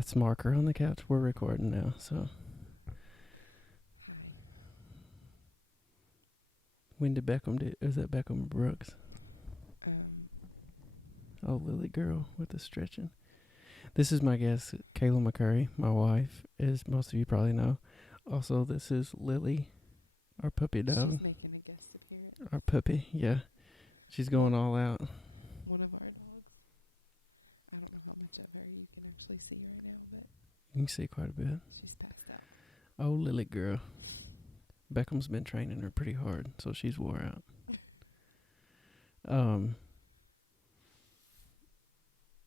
That's Marker on the couch. We're recording now, so. Hi. When did Beckham do? Is that Beckham or Brooks? Oh, Lily girl with the stretching. This is my guest, Kayla McCurry, my wife, as most of you probably know. Also, this is Lily, our puppy dog. She's making a guest appearance. Our puppy, yeah. She's going all out. One of our dogs. I don't know how much of her you can actually see right now, but You can see quite a bit. she's passed out. Oh, Lily girl. Beckham's been training her pretty hard, so she's wore out.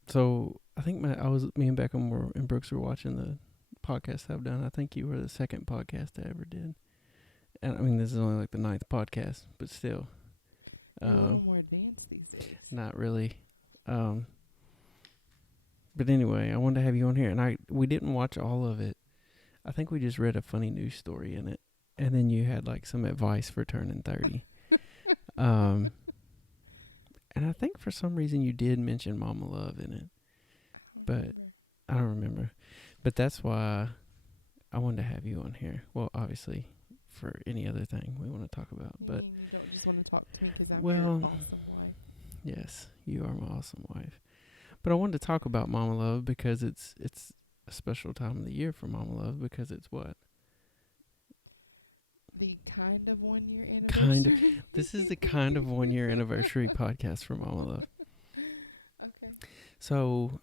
So I think me and Beckham and Brooks were watching the podcast I've done. I think you were the second podcast I ever did. And I mean, this is only like the 9th podcast, but still. You're a little more advanced these days. Not really. But anyway, I wanted to have you on here, and we didn't watch all of it. I think we just read a funny news story in it, and then you had like some advice for turning 30. And I think for some reason you did mention Mama Love in it. I don't remember. But that's why I wanted to have you on here. Well, obviously, for any other thing we want to talk about. You mean you don't just want to talk to me because I'm your awesome wife? Yes, you are my awesome wife. But I wanted to talk about Mama Love because it's a special time of the year for Mama Love because it's what? The kind of 1 year anniversary. This is the kind of 1 year anniversary podcast for Mama Love. Okay. So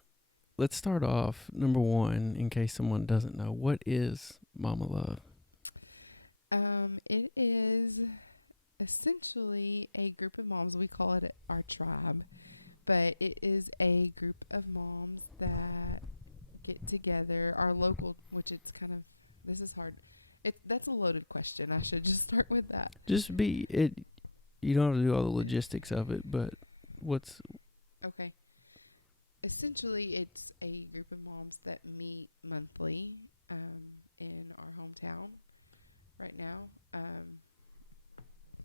let's start off. Number one, in case someone doesn't know, what is Mama Love? It is essentially a group of moms. We call it our tribe, but it is a group of moms that get together. Our local, which it's kind of, this is hard. That's a loaded question. I should just start with that. You don't have to do all the logistics of it, but Okay. Essentially, it's a group of moms that meet monthly in our hometown right now.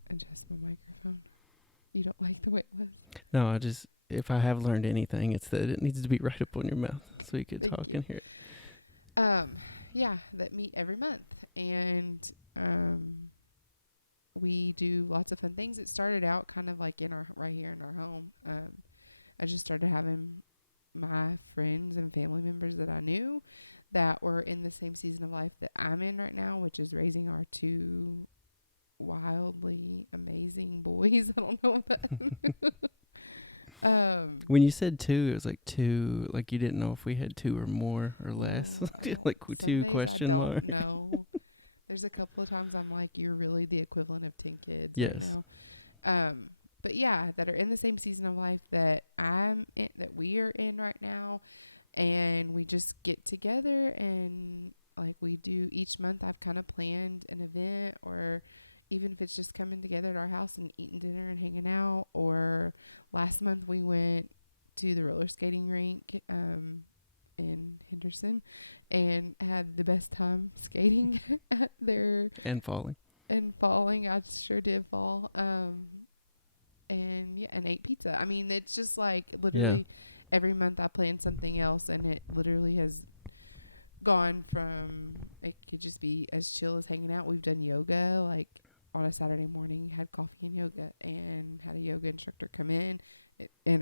Adjust my microphone. You don't like the way it was? No, if I have learned anything, it's that it needs to be right up on your mouth so you can talk and hear it. That meet every month, and we do lots of fun things. It started out kind of like right here in our home. I just started having my friends and family members that I knew that were in the same season of life that I'm in right now, which is raising our 2 wildly amazing boys. I don't know what that when you said 2, it was like 2, like you didn't know if we had 2 or more or less. Like some 2 days question I don't mark. know. There's a couple of times I'm like, you're really the equivalent of 10 kids right now. But yeah, that are in the same season of life that that we are in right now. And we just get together and like we do each month. I've kind of planned an event, or even if it's just coming together at our house and eating dinner and hanging out. Or last month we went to the roller skating rink in Henderson and had the best time skating at there. And falling. I sure did fall. And ate pizza. I mean, it's just like literally every month I plan something else, and it literally has gone from, it could just be as chill as hanging out. We've done yoga, like on a Saturday morning, had coffee and yoga, and had a yoga instructor come in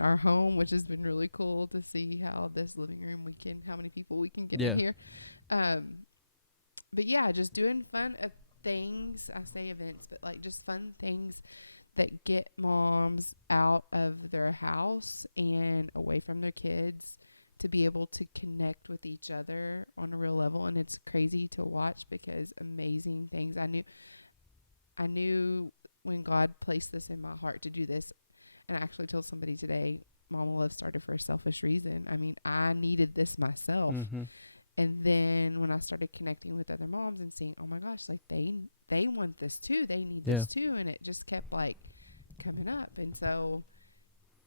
our home, which has been really cool to see how this living room how many people we can get in here. But yeah, just doing fun things. I say events, but like just fun things that get moms out of their house and away from their kids to be able to connect with each other on a real level. And it's crazy to watch because amazing things. I knew when God placed this in my heart to do this, and I actually told somebody today, Mama Love started for a selfish reason. I mean, I needed this myself. Mm-hmm. And then when I started connecting with other moms and seeing, oh my gosh, like they want this too. They need this too. And it just kept like coming up. And so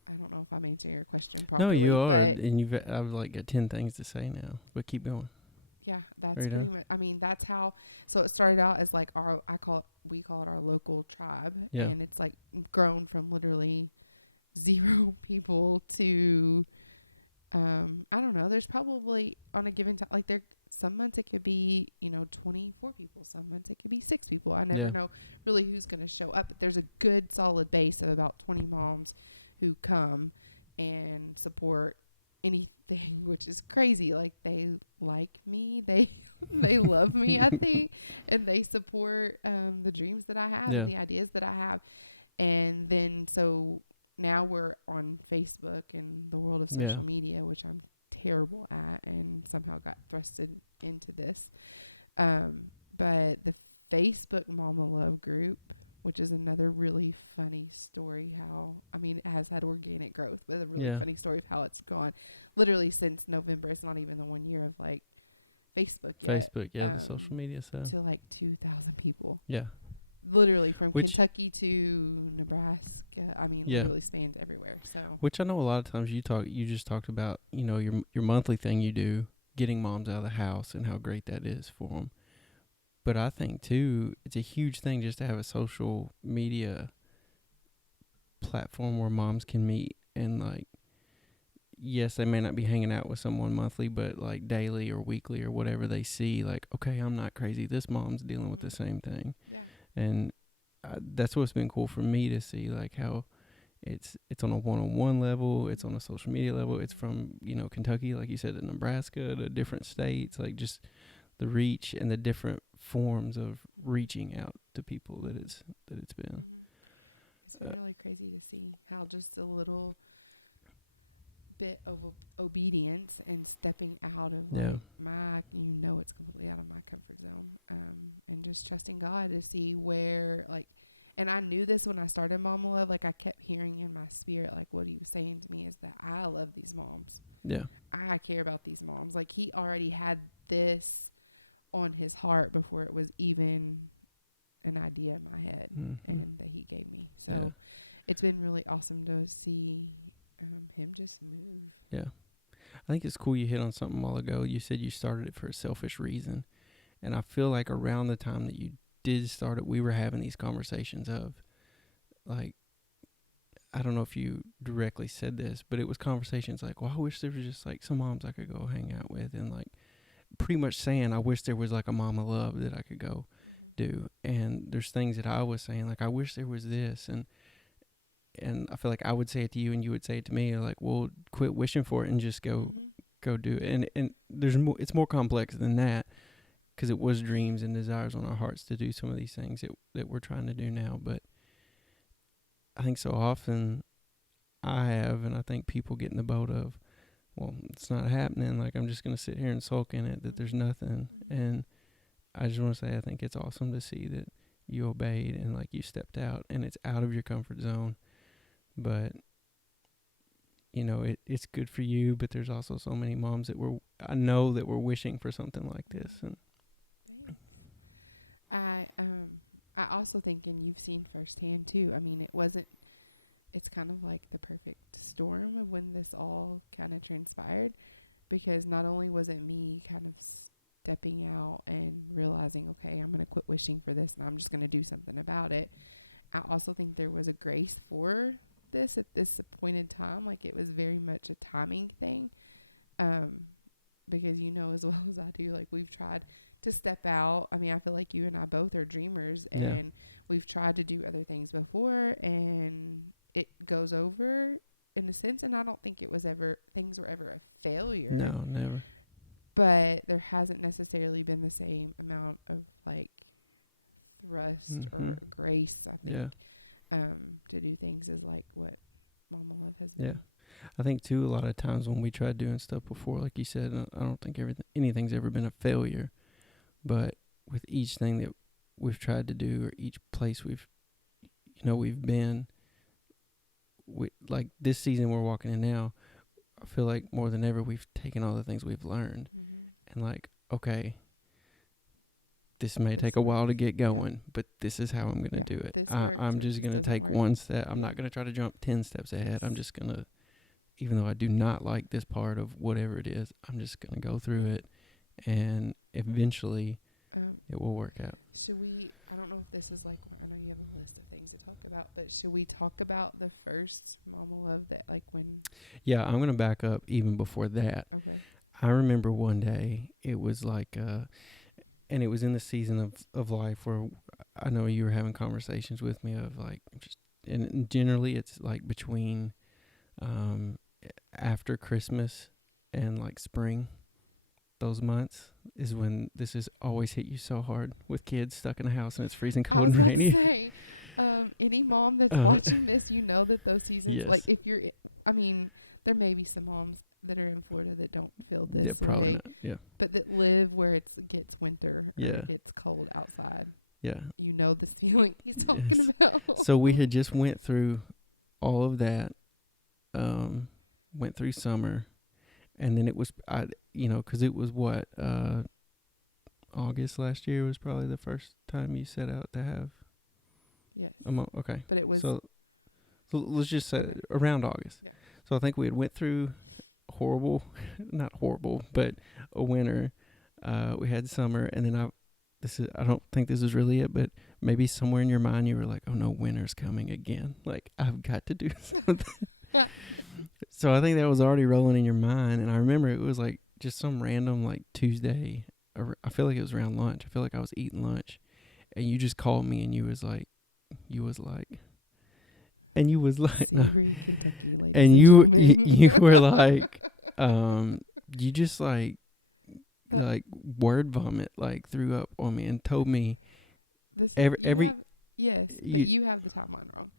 I don't know if I'm answering your question properly. No, you are. But and I've like got 10 things to say now, but keep going. Yeah, that's pretty much, I mean, that's how, so it started out as like we call it our local tribe. Yeah. And it's like grown from literally 0 people to, I don't know, there's probably on a given time. Like some months it could be, 24 people. Some months it could be 6 people. I never know really who's going to show up. But there's a good solid base of about 20 moms who come and support anything, which is crazy. Like they like me, they love me, I think, and they support the dreams that I have and the ideas that I have. And then so now we're on Facebook and the world of social media, which I'm terrible at and somehow got thrusted into this. But the Facebook Mama Love group, which is another really funny story, it has had organic growth, but a really funny story of how it's gone literally since November. It's not even the 1 year of like Facebook yet. The social media stuff. To like 2,000 people. Yeah. Literally from Kentucky to Nebraska. Literally spans everywhere. So, which I know a lot of times you just talked about, your monthly thing you do, getting moms out of the house and how great that is for them. But I think too, it's a huge thing just to have a social media platform where moms can meet and like, yes, they may not be hanging out with someone monthly, but like daily or weekly or whatever they see, like, okay, I'm not crazy. This mom's dealing with the same thing. Yeah. And that's what's been cool for me to see, like how it's on a one-on-one level, it's on a social media level, it's from Kentucky, like you said, to Nebraska, to different states, like just the reach and the different forms of reaching out to people that it's been. It's been really crazy to see how just a little bit of obedience and stepping out of like it's completely out of my comfort zone, and just trusting God to see where and I knew this when I started Mama Love. Like I kept hearing in my spirit, like what he was saying to me is that I love these moms. Yeah. I care about these moms. Like he already had this on his heart before it was even an idea in my head and that he gave me. So it's been really awesome to see him just move. Yeah. I think it's cool you hit on something a while ago. You said you started it for a selfish reason. And I feel like around the time that you did start it, we were having these conversations of, like, I don't know if you directly said this, but it was conversations like, well, I wish there was just, like, some moms I could go hang out with. And, like, pretty much saying, I wish there was, like, a Mama Love that I could go do. And there's things that I was saying, like, I wish there was this. And I feel like I would say it to you and you would say it to me, like, well, quit wishing for it and just go do it. And there's more, it's more complex than that, because it was dreams and desires on our hearts to do some of these things that we're trying to do now. But I think so often I have, and I think people get in the boat of, well, it's not happening. Like, I'm just going to sit here and sulk in it, that there's nothing. And I just want to say, I think it's awesome to see that you obeyed and, like, you stepped out, and it's out of your comfort zone. But, it's good for you, but there's also so many moms that I know that were wishing for something like this. And thanks. I also think, and you've seen firsthand too, it's kind of like the perfect storm of when this all kind of transpired, because not only was it me kind of stepping out and realizing, okay, I'm going to quit wishing for this and I'm just going to do something about it. I also think there was a grace for this at this appointed time. Like, it was very much a timing thing. Because as well as I do, like, we've tried to step out. I feel like you and I both are dreamers, and we've tried to do other things before, and it goes over in a sense. And I don't think things were ever a failure. No, never. But there hasn't necessarily been the same amount of like thrust or grace, I think, to do things as like what Mama Love has been. Yeah. I think too, a lot of times when we tried doing stuff before, like you said, I don't think anything's ever been a failure. But with each thing that we've tried to do, or each place we've been, like this season we're walking in now, I feel like more than ever we've taken all the things we've learned and like, okay, this may take a while to get going, but this is how I'm going to do it. This works, I'm just going to take one step. I'm not going to try to jump 10 steps ahead. Yes. I'm just going to, even though I do not like this part of whatever it is, I'm just going to go through it, and eventually it will work out. Should we, I don't know if this is like, I know you have a list of things to talk about, but should we talk about the first Mama Love that like when? Yeah, I'm going to back up even before that. Okay. I remember one day it was like, and it was in the season of life where I know you were having conversations with me of like just, and generally it's like between um, after Christmas and like spring. Those months is when this has always hit you so hard with kids stuck in a house and it's freezing cold I was and about to rainy. say, any mom that's watching this, you know that those seasons, Yes. like if you're, I mean, there may be some moms that are in Florida that don't feel this probably way, not. Yeah. but that live where it gets winter or Yeah. it gets cold outside. Yeah. You know this feeling he's talking Yes. about. So we had just went through all of that, went through summer, and then it was, because it was what, August last year was probably the first time you set out to have Yes. Okay. But it was, So let's just say Okay. around August. Yeah. So I think we had went through not horrible, but a winter. We had summer, and then I don't think this is really it, but maybe somewhere in your mind you were like, oh no, winter's coming again. Like, I've got to do something. So I think that was already rolling in your mind. And I remember it was like just some random like Tuesday. I feel like it was around lunch. I feel like I was eating lunch, and you just called me and you was like, Savory, Kentucky, ladies and and gentlemen. you were like, you just like That- word vomit, like threw up on me and told me yes, but you- you have the timeline wrong.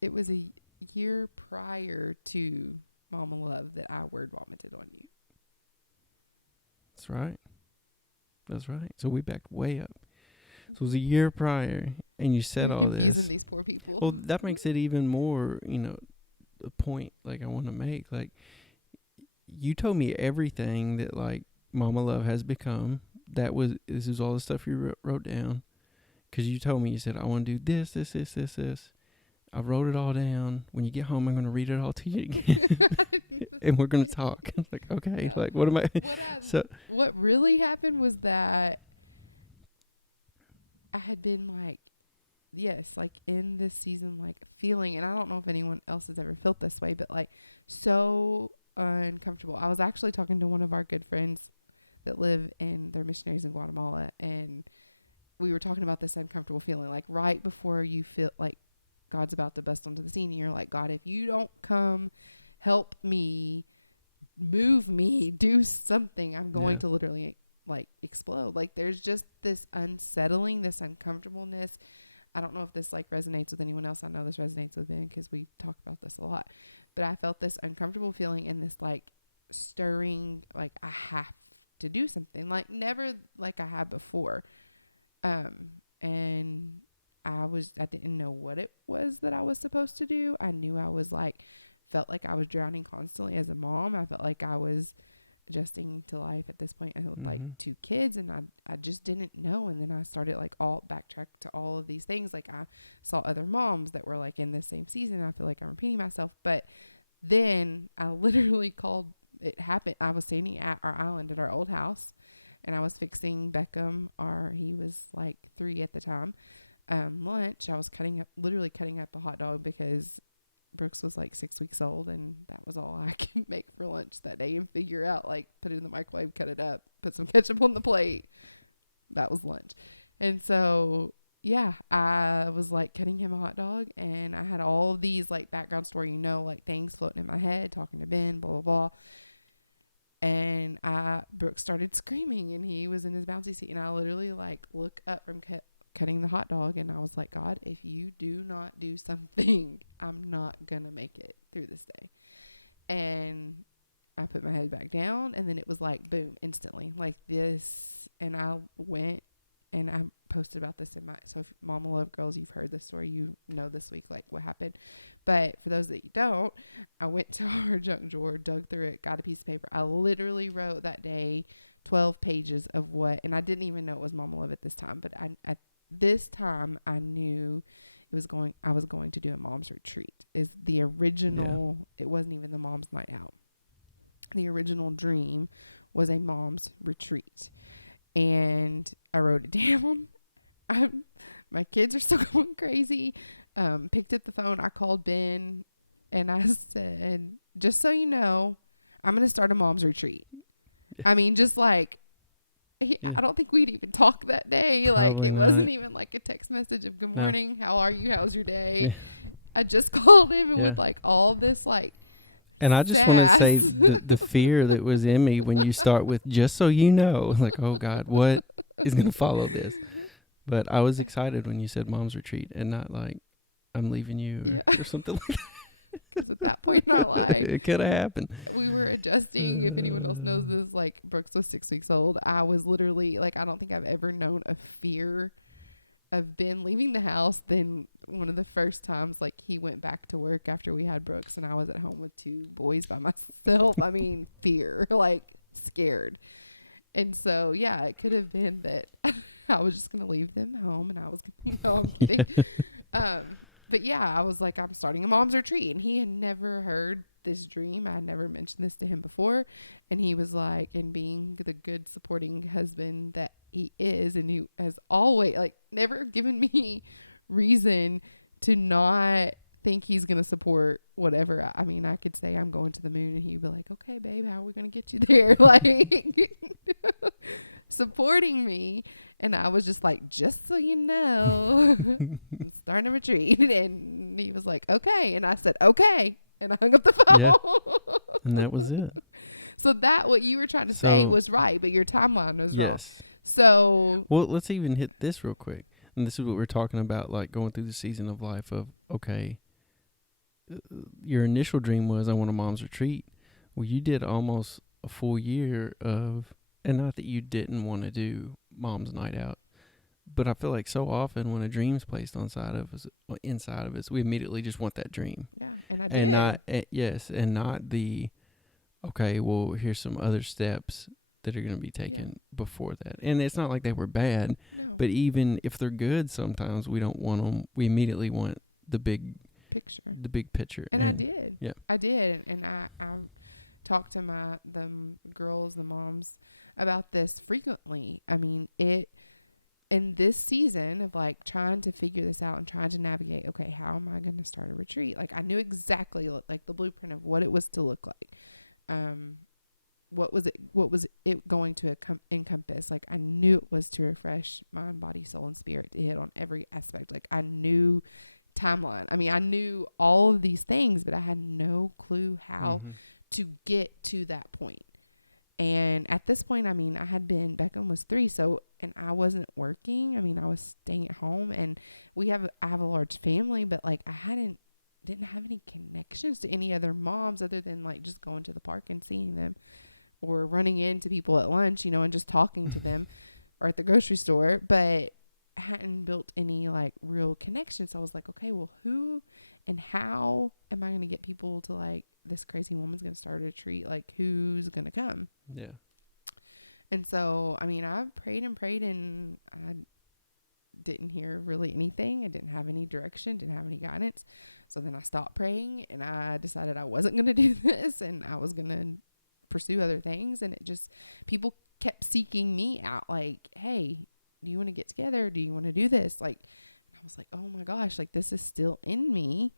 It was a year prior to Mama Love that I word vomited on you. That's right. So we backed way up. So it was a year prior, and you said You're all confusing this. these poor people. Well, that makes it even more, the point like I want to make. Like, you told me everything that like Mama Love has become. This is all the stuff you wrote down. Because you told me, you said, I want to do this, this, this, this, this. I wrote it all down. When you get home, I'm going to read it all to you again. And we're going to talk. Like, okay. No. Like, what am I? What really happened was that I had been like, yes, like in this season, like feeling, and I don't know if anyone else has ever felt this way, but like so uncomfortable. I was actually talking to one of our good friends that live in, they're missionaries in Guatemala, and we were talking about this uncomfortable feeling, like right before you feel like God's about to bust onto the scene, and you're like, God, if you don't come help me, move me, do something, I'm going to literally like explode. Like there's just this unsettling, this uncomfortableness. I don't know if this like resonates with anyone else. I know this resonates with Ben because we talk about this a lot, but I felt this uncomfortable feeling and this like stirring, like I have to do something, like never like I had before. And I didn't know what it was that I was supposed to do. I knew I was like, felt like I was drowning constantly as a mom. I felt like I was adjusting to life at this point. I had like 2 kids, and I just didn't know. And then I started like all backtrack to all of these things. Like I saw other moms that were like in the same season. I feel like I'm repeating myself, but then I literally called, it happened. I was standing at our island at our old house, and I was fixing Beckham, he was like 3 at the time, lunch. I was literally cutting up a hot dog because Brooks was like 6 weeks old, and that was all I could make for lunch that day and figure out, like, put it in the microwave, cut it up, put some ketchup on the plate. That was lunch. And so, yeah, I was like cutting him a hot dog, and I had all of these like background story, like things floating in my head, talking to Ben, blah, blah, blah. And Brooks started screaming, and he was in his bouncy seat, and I literally like look up from cutting the hot dog, and I was like, God, if you do not do something, I'm not gonna make it through this day. And I put my head back down, and then it was like boom, instantly like this. And I went and I posted about this so if Mama Love girls, you've heard this story, this week like what happened. But for those that you don't, I went to our junk drawer, dug through it, got a piece of paper. I literally wrote that day 12 pages of what, and I didn't even know it was Mama Love at this time, but at this time I knew I was going to do a mom's retreat. Is the original, It wasn't even the mom's night out. The original dream was a mom's retreat. And I wrote it down. My kids are still going crazy. Picked up the phone. I called Ben, and I said, just so you know, I'm going to start a mom's retreat. I mean, just like, I don't think we'd even talk that day. Like, Probably it wasn't not. even like a text message of good No. morning. How are you? How's your day? I just called him and with like all this like And I just want to say the fear that was in me when you start with, just so you know, like, oh God, what is going to follow this? But I was excited when you said mom's retreat and not like, I'm leaving you or something like that. Because at that point in our life, it could have happened. We were adjusting. If anyone else knows this, like Brooks was 6 weeks old. I was literally like, I don't think I've ever known a fear of Ben leaving the house. Then one of the first times, like he went back to work after we had Brooks and I was at home with 2 boys by myself. I mean, fear, like scared. And so, yeah, it could have been that I was just going to leave them home and I was going to, no, I'm kidding. But yeah, I was like, I'm starting a mom's retreat. And he had never heard this dream. I had never mentioned this to him before. And he was like, and being the good supporting husband that he is, and he has always like never given me reason to not think he's going to support whatever. I mean, I could say I'm going to the moon and he'd be like, okay, babe, how are we going to get you there? Like supporting me. And I was just like, just so you know, I'm starting a retreat. And he was like, okay. And I said, okay. And I hung up the phone. Yeah. And that was it. So that what you were trying to say was right, but your timeline was wrong. So, well, let's even hit this real quick. And this is what we're talking about, like going through the season of life of, okay, your initial dream was, I want a mom's retreat. Well, you did almost a full year of, and not that you didn't want to do mom's night out, but I feel like so often when a dream's placed inside of us, we immediately just want that dream. Yeah, and I did. And and not the, okay, well, here's some other steps that are going to be taken before that. And it's not like they were bad. No. But even if they're good, sometimes we don't want them. We immediately want the big picture. The big picture. And I did. Yeah. I did. And I talked to the girls, the moms about this frequently. I mean, in this season of like trying to figure this out and trying to navigate, okay, how am I going to start a retreat? Like I knew exactly like the blueprint of what it was to look like. What was it going to encompass? Like I knew it was to refresh mind, body, soul, and spirit, to hit on every aspect. Like I knew timeline. I mean, I knew all of these things, but I had no clue how to get to that point. And at this point, I mean, Beckham was 3, so, and I wasn't working. I mean, I was staying at home, and I have a large family, but like I didn't have any connections to any other moms other than like just going to the park and seeing them or running into people at lunch, and just talking to them or at the grocery store, but I hadn't built any like real connections. So I was like, okay, well, who and how am I going to get people to like, this crazy woman's going to start a retreat? Like who's going to come? Yeah. And so, I mean, I prayed and I didn't hear really anything. I didn't have any direction, didn't have any guidance. So then I stopped praying and I decided I wasn't going to do this and I was going to pursue other things. And people kept seeking me out like, hey, do you want to get together? Do you want to do this? Like, and I was like, oh my gosh, like this is still in me.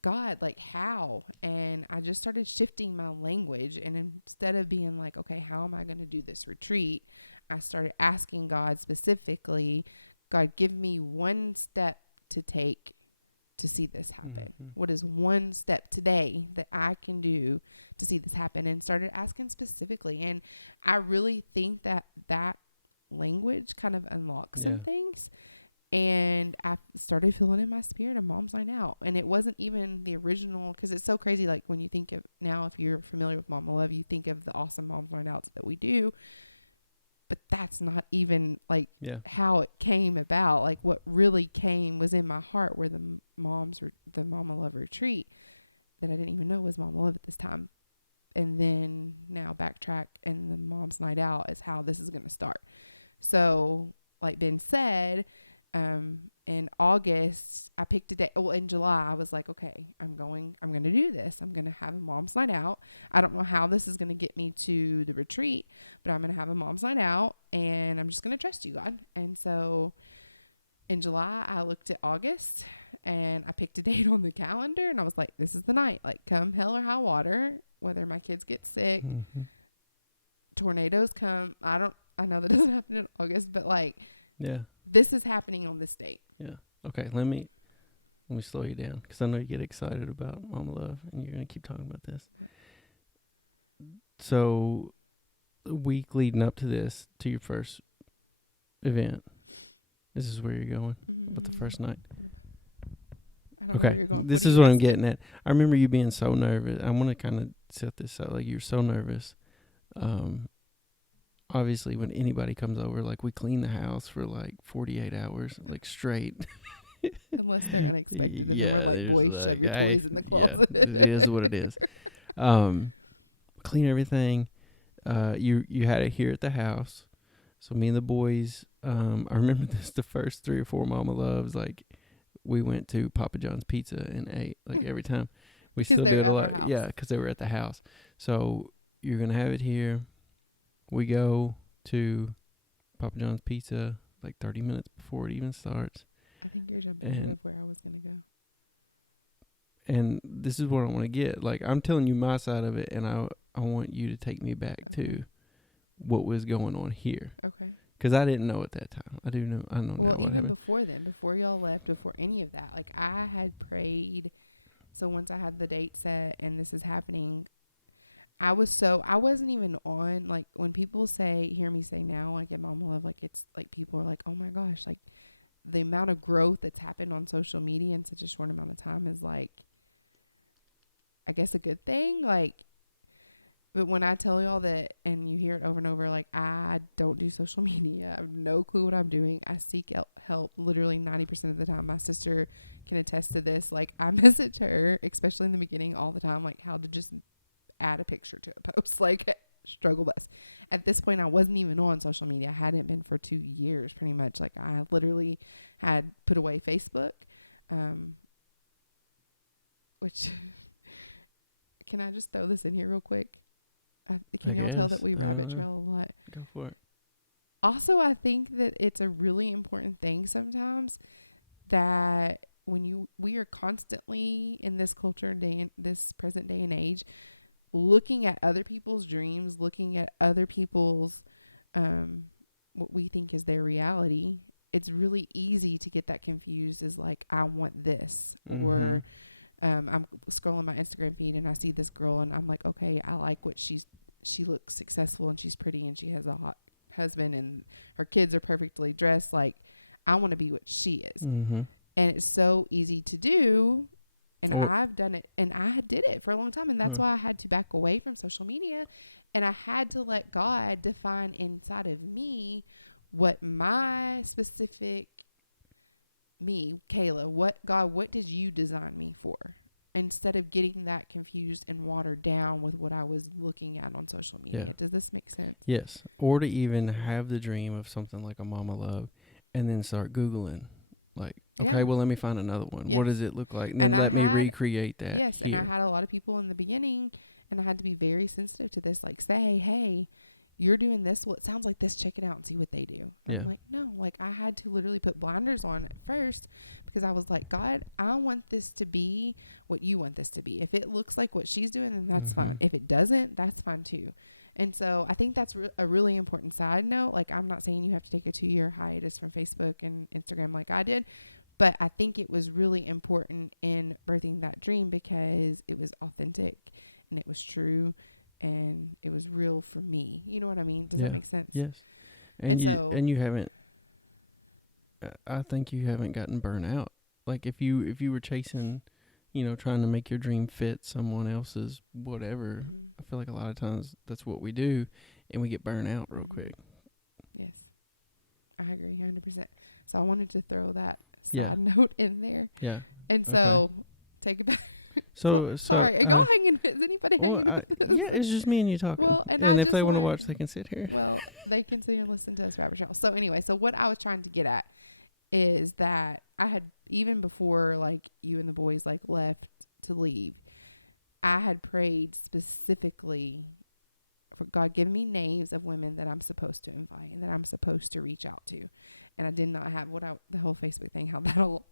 God, like how? And I just started shifting my language. And instead of being like, okay, how am I going to do this retreat? I started asking God specifically, God, give me one step to take to see this happen. What is one step today that I can do to see this happen? And started asking specifically. And I really think that language kind of unlocks some things. And I started feeling in my spirit a mom's night out. And it wasn't even the original, because it's so crazy. Like when you think of now, if you're familiar with Mama Love, you think of the awesome mom's night outs that we do. But that's not even like how it came about. Like what really came was in my heart were the Mama Love retreat that I didn't even know was Mama Love at this time. And then now backtrack, and the mom's night out is how this is going to start. So like Ben said, in August, I picked a day. Well, in July, I was like, okay, I'm going to do this. I'm going to have a mom's night out. I don't know how this is going to get me to the retreat, but I'm going to have a mom's night out and I'm just going to trust you, God. And so in July, I looked at August and I picked a date on the calendar and I was like, this is the night, like come hell or high water. whether my kids get sick, Mm-hmm. tornadoes come. I know that doesn't happen in August, but like, Yeah. this is happening on this date. Yeah. Okay. Let me slow you down, because I know you get excited about Mama Love, and you're gonna keep talking about this. What? So, the week leading up to this, to your first event, this is where you're going. About the first night. I don't know where you're going. This What are is you what I'm asking? getting at. I remember you being so nervous. I want to kind of set this up. Like, you're so nervous. Obviously, when anybody comes over, like, we clean the house for like 48 hours, like straight. Unless they're unexpected, and then Yeah, we're like, there's boys, like, shove your hey, toys in the closet. Yeah, it is what it is. Clean everything. You had it here at the house. So me and the boys, I remember this, the first 3 or 4 Mama Loves, like, we went to Papa John's Pizza and ate, like, every time. We Because still they're do it a at lot. our house. Yeah, because they were at the house. So you're going to have it here. We go to Papa John's Pizza like 30 minutes before it even starts. I think you're jumping ahead of where I was going to go. And this is what I want to get. Like, I'm telling you my side of it, and I want you to take me back to what was going on here. Okay. Because I didn't know at that time. I know. Well, even before then, before y'all left, before any of that, like, I had prayed. So once I had the date set and this is happening, I wasn't even on, like, when people hear me say now, like, at Mama Love, like, it's like people are like, oh my gosh, like, the amount of growth that's happened on social media in such a short amount of time is, like, I guess a good thing. Like, but when I tell y'all that, and you hear it over and over, like, I don't do social media. I have no clue what I'm doing. I seek help literally 90% of the time. My sister can attest to this. Like, I message her, especially in the beginning, all the time, like, how to just add a picture to a post. Like, struggle bus. At this point, I wasn't even on social media. I hadn't been for 2 years, pretty much. Like, I literally had put away Facebook, which can I just throw this in here real quick? Can y'all tell that we rabbit trail a lot? Go for it. Also, I think that it's a really important thing sometimes that when we are constantly in this culture this present day and age, looking at other people's dreams, looking at other people's what we think is their reality, it's really easy to get that confused as like, I want this, or I'm scrolling my Instagram feed and I see this girl and I'm like, okay, I like what she looks successful and she's pretty and she has a hot husband and her kids are perfectly dressed. Like, I want to be what she is. And it's so easy to do. And I've done it, and I did it for a long time. And that's why I had to back away from social media, and I had to let God define inside of me what my specific me, Kayla, what did you design me for? Instead of getting that confused and watered down with what I was looking at on social media. Yeah. Does this make sense? Yes. Or to even have the dream of something like a Mama Love and then start Googling. Like, okay, well, let me find another one. Yes. What does it look like? And let me recreate that. Yes. here. And I had a lot of people in the beginning, and I had to be very sensitive to this. Like, say, hey, you're doing this. Well, it sounds like this. Check it out and see what they do. And I'm like, no, like, I had to literally put blinders on at first because I was like, God, I want this to be what you want this to be. If it looks like what she's doing, then that's fine. If it doesn't, that's fine too. And so I think that's a really important side note. Like, I'm not saying you have to take a 2-year hiatus from Facebook and Instagram like I did, but I think it was really important in birthing that dream because it was authentic and it was true. And it was real for me. You know what I mean? Does that make sense? Yes. And you haven't, I think you haven't gotten burnt out. Like, if you were chasing, trying to make your dream fit someone else's whatever, I feel like a lot of times that's what we do, and we get burnt out real quick. Yes. I agree 100%. So I wanted to throw that side note in there. Yeah. And so take it back. So sorry, are y'all hanging? Is anybody hanging with this? Yeah, it's just me and you talking. Well, and if they want to watch, they can sit here. Well, they can sit here and listen to us rabbit trail. So anyway, so what I was trying to get at is that I had, even before like you and the boys like left to leave, I had prayed specifically for God, give me names of women that I'm supposed to invite and that I'm supposed to reach out to. And I did not have the whole Facebook thing, how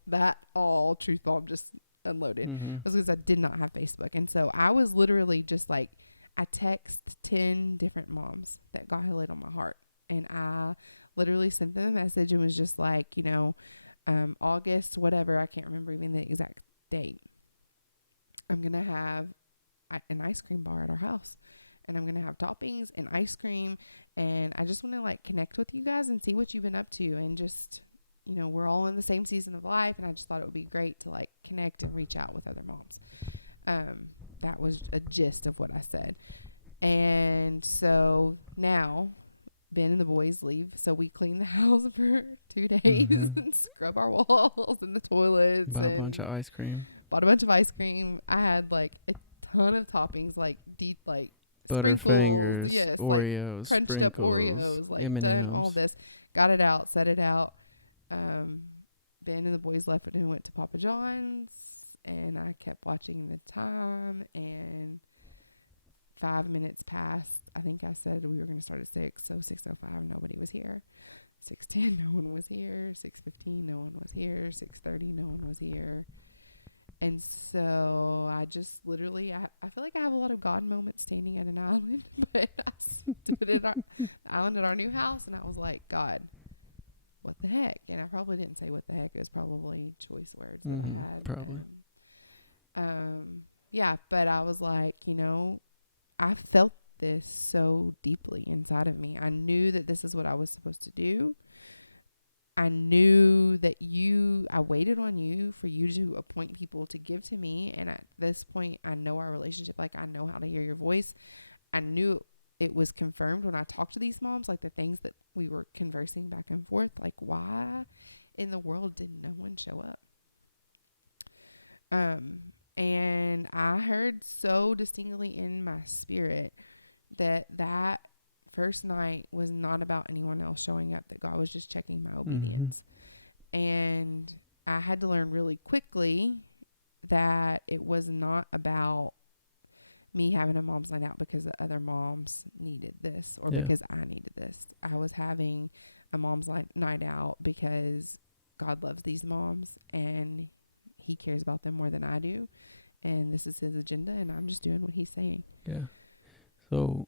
that all truth bomb just unloaded Mm-hmm. was because I did not have Facebook. And so I was literally just like, I text 10 different moms that God had laid on my heart. And I literally sent them a message and was just like, you know, August, whatever, I can't remember even the exact date. I'm going to have an ice cream bar at our house. And I'm going to have toppings and ice cream. And I just want to like connect with you guys and see what you've been up to. And just, you know, we're all in the same season of life. And I just thought it would be great to like connect and reach out with other moms. That was a gist of what I said. And so now Ben and the boys leave. So we clean the house for 2 days Mm-hmm. and scrub our walls and the toilets. Bought a and bunch of ice cream. Bought a bunch of ice cream. I had like a ton of toppings, like deep, like sprinkles, yes, Oreos, like crunched up Oreos, like M&Ms. done all this. Got it out, set it out. Ben and the boys left and went to Papa John's, and I kept watching the time, and 5 minutes passed. I think I said we were going to start at 6, so 6:05, nobody was here. 6:10, no one was here. 6:15, no one was here. 6:30, no one was here. And so I just literally, I feel like I have a lot of God moments standing at an island, but I stood at the island at our new house, and I was like, God, what the heck? And I probably didn't say what the heck. It was probably choice words that I had. Yeah, but I was like, you know, I felt this so deeply inside of me. I knew that this is what I was supposed to do. I knew that I waited on you for you to appoint people to give to me. And at this point, I know our relationship. Like, I know how to hear your voice. I knew it was confirmed when I talked to these moms, like the things that we were conversing back and forth. Like, why in the world did no one show up? And I heard so distinctly in my spirit that first night was not about anyone else showing up, that God was just checking my obedience. And I had to learn really quickly that it was not about me having a mom's night out because the other moms needed this or because I needed this. I was having a mom's night out because God loves these moms and he cares about them more than I do. And this is his agenda, and I'm just doing what he's saying. Yeah. So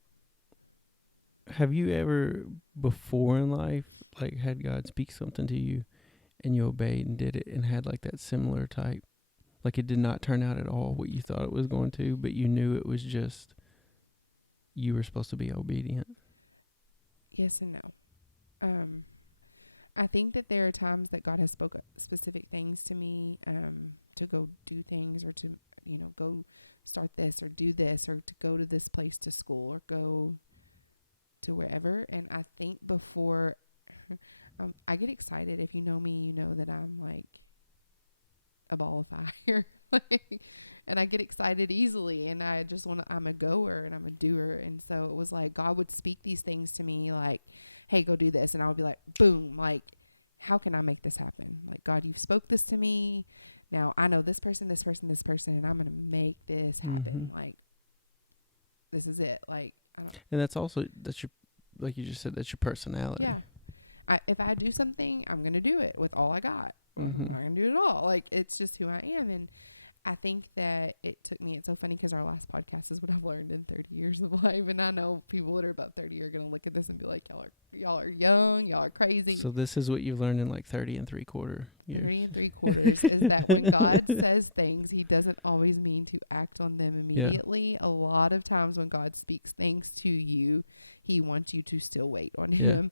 have you ever before in life like had God speak something to you and you obeyed and did it and had like that similar type, like it did not turn out at all what you thought it was going to, but you knew it was just you were supposed to be obedient? Yes and no. I think that there are times that God has spoken specific things to me, to go do things or to, you know, go start this or do this or to go to this place to school or go to wherever. And I think before I get excited. If you know me, you know that I'm like a ball of fire. And I get excited easily, and I just I'm a goer and I'm a doer. And so it was like God would speak these things to me like, hey, go do this. And I would be like, boom, like, how can I make this happen? Like, God, you've spoke this to me. Now I know this person, and I'm going to make this happen. Like, this is it. Like, I don't. And that's your, like you just said, that's your personality. Yeah. If I do something, I'm going to do it with all I got. Or I'm not going to do it at all. Like, it's just who I am. And I think that it's so funny because our last podcast is what I've learned in 30 years of life. And I know people that are about 30 are going to look at this and be like, y'all are young, y'all are crazy. So this is what you've learned in like 30 3/4 years. 30 3/4 is that when God says things, he doesn't always mean to act on them immediately. A lot of times when God speaks things to you, he wants you to still wait on him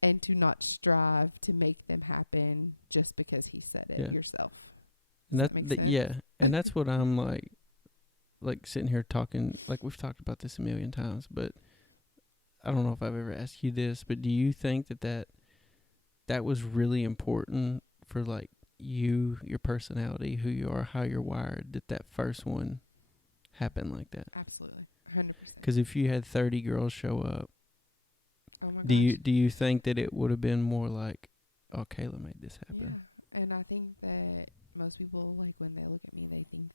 and to not strive to make them happen just because he said it yourself. Does that make sense? Yeah. And that's what I'm like sitting here talking, like we've talked about this a million times, but I don't know if I've ever asked you this, but do you think that was really important for like you, your personality, who you are, how you're wired, that first one happened like that? Absolutely. 100%. Because if you had 30 girls show up, oh my gosh. Do you think that it would have been more like, oh, Kayla made this happen? Yeah. And I think that most people, like, when they look at me, they think,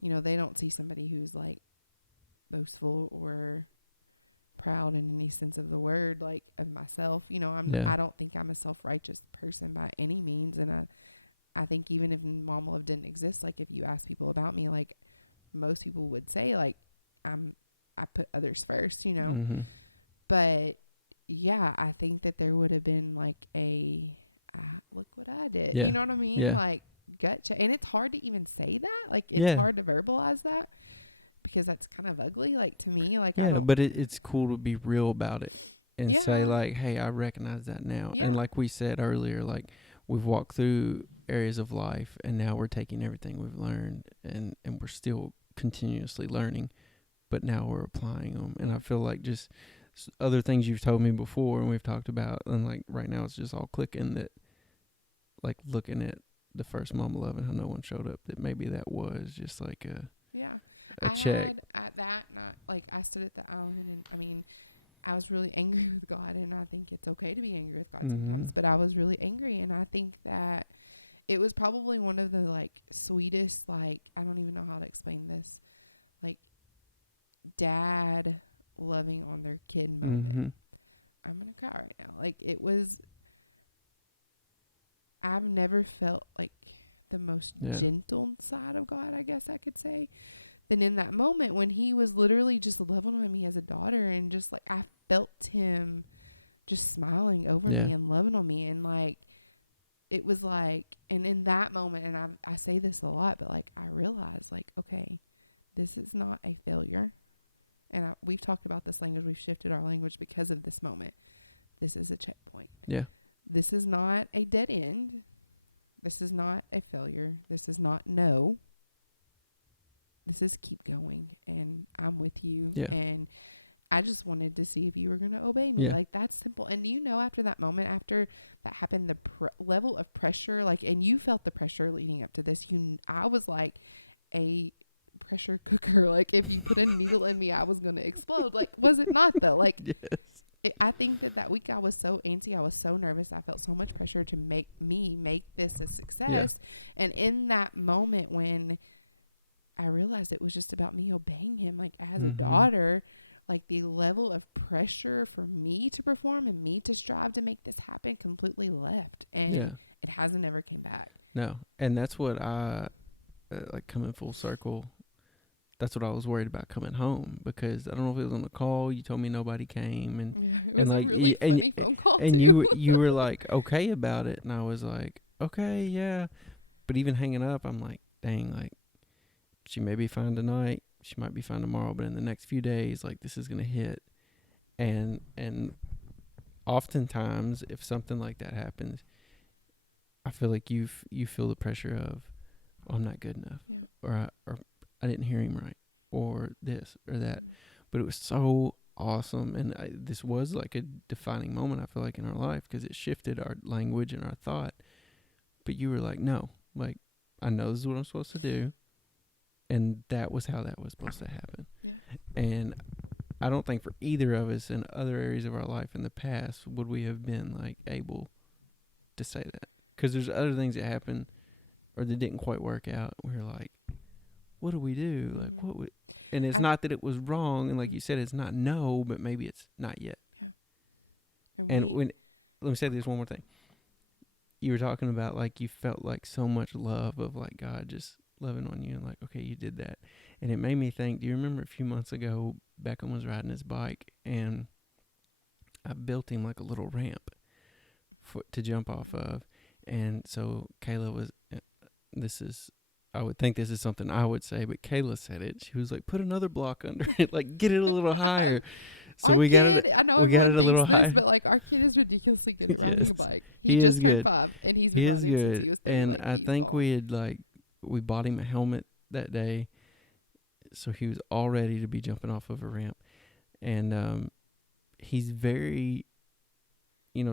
you know, they don't see somebody who's like boastful or proud in any sense of the word, like of myself. You know, I don't think I'm a self-righteous person by any means. And I think even if mom love didn't exist, like if you ask people about me, like most people would say like I put others first, you know. Mm-hmm. But yeah, I think that there would have been like look what I did. Yeah. You know what I mean? Yeah. Like gut check. And it's hard to even say that. Like it's Yeah. hard to verbalize that because that's kind of ugly. Like to me, like I Yeah, don't. but it's cool to be real about it and Yeah. say like, hey, I recognize that now. Yeah. And like we said earlier, like we've walked through areas of life and now we're taking everything we've learned and we're still continuously learning, but now we're applying them. And I feel like just other things you've told me before and we've talked about, and like right now it's just all clicking that, like looking at the first Mama Love and how no one showed up, that maybe that was just like a check. Had at that night, like I stood at the island and I mean, I was really angry with God, and I think it's okay to be angry with God sometimes, but I was really angry, and I think that it was probably one of the like sweetest, like I don't even know how to explain this, like dad loving on their kid moment. I'm gonna cry right now. Like it was, I've never felt like the most gentle side of God, I guess I could say, than in that moment when he was literally just loving on me as a daughter, and just like I felt him just smiling over me and loving on me, and like it was like, and in that moment, and I say this a lot, but like I realized like, okay, this is not a failure. And we've talked about this language. We've shifted our language because of this moment. This is a checkpoint. Yeah. This is not a dead end. This is not a failure. This is not no. This is keep going. And I'm with you. Yeah. And I just wanted to see if you were going to obey me. Yeah. Like that's simple. And you know, after that moment, after that happened, the level of pressure, like, and you felt the pressure leading up to this. I was like a pressure cooker. Like if you put a needle in me, I was going to explode. Like, was it not though? Like, yes. I think that week I was so antsy. I was so nervous. I felt so much pressure to make this a success. Yeah. And in that moment when I realized it was just about me obeying him, like as a daughter, like the level of pressure for me to perform and me to strive to make this happen completely left. And it hasn't ever came back. No. And that's what I, like coming full circle, that's what I was worried about coming home, because I don't know if it was on the call. You told me nobody came, and it was like, a really funny phone call and too. you were like okay about it, and I was like okay, yeah. But even hanging up, I'm like, dang, like she may be fine tonight, she might be fine tomorrow, but in the next few days, like this is gonna hit. And oftentimes, if something like that happens, I feel like you feel the pressure of, oh, I'm not good enough, or I didn't hear him right, or this or that. But it was so awesome, and this was like a defining moment, I feel like, in our life, because it shifted our language and our thought. But you were like, no, like I know this is what I'm supposed to do, and that was how that was supposed to happen. Yeah. And I don't think for either of us in other areas of our life in the past would we have been like able to say that, because there's other things that happened or that didn't quite work out. We're like, what do we do? Like, what would, and it's not that it was wrong. And like you said, it's not no, but maybe it's not yet. Yeah. And when, let me say this one more thing. You were talking about like, you felt like so much love of like God just loving on you, and like, okay, you did that. And it made me think, do you remember a few months ago, Beckham was riding his bike and I built him like a little ramp to jump off of. And so Kayla was, I would think this is something I would say, but Kayla said it. She was like, put another block under it, like get it a little higher. So our kid, I know everyone thinks this, but like our kid is ridiculously good at riding a bike. He just turned 5 and he's been riding since he was 3. And like I think we bought him a helmet that day, so he was all ready to be jumping off of a ramp. And he's very,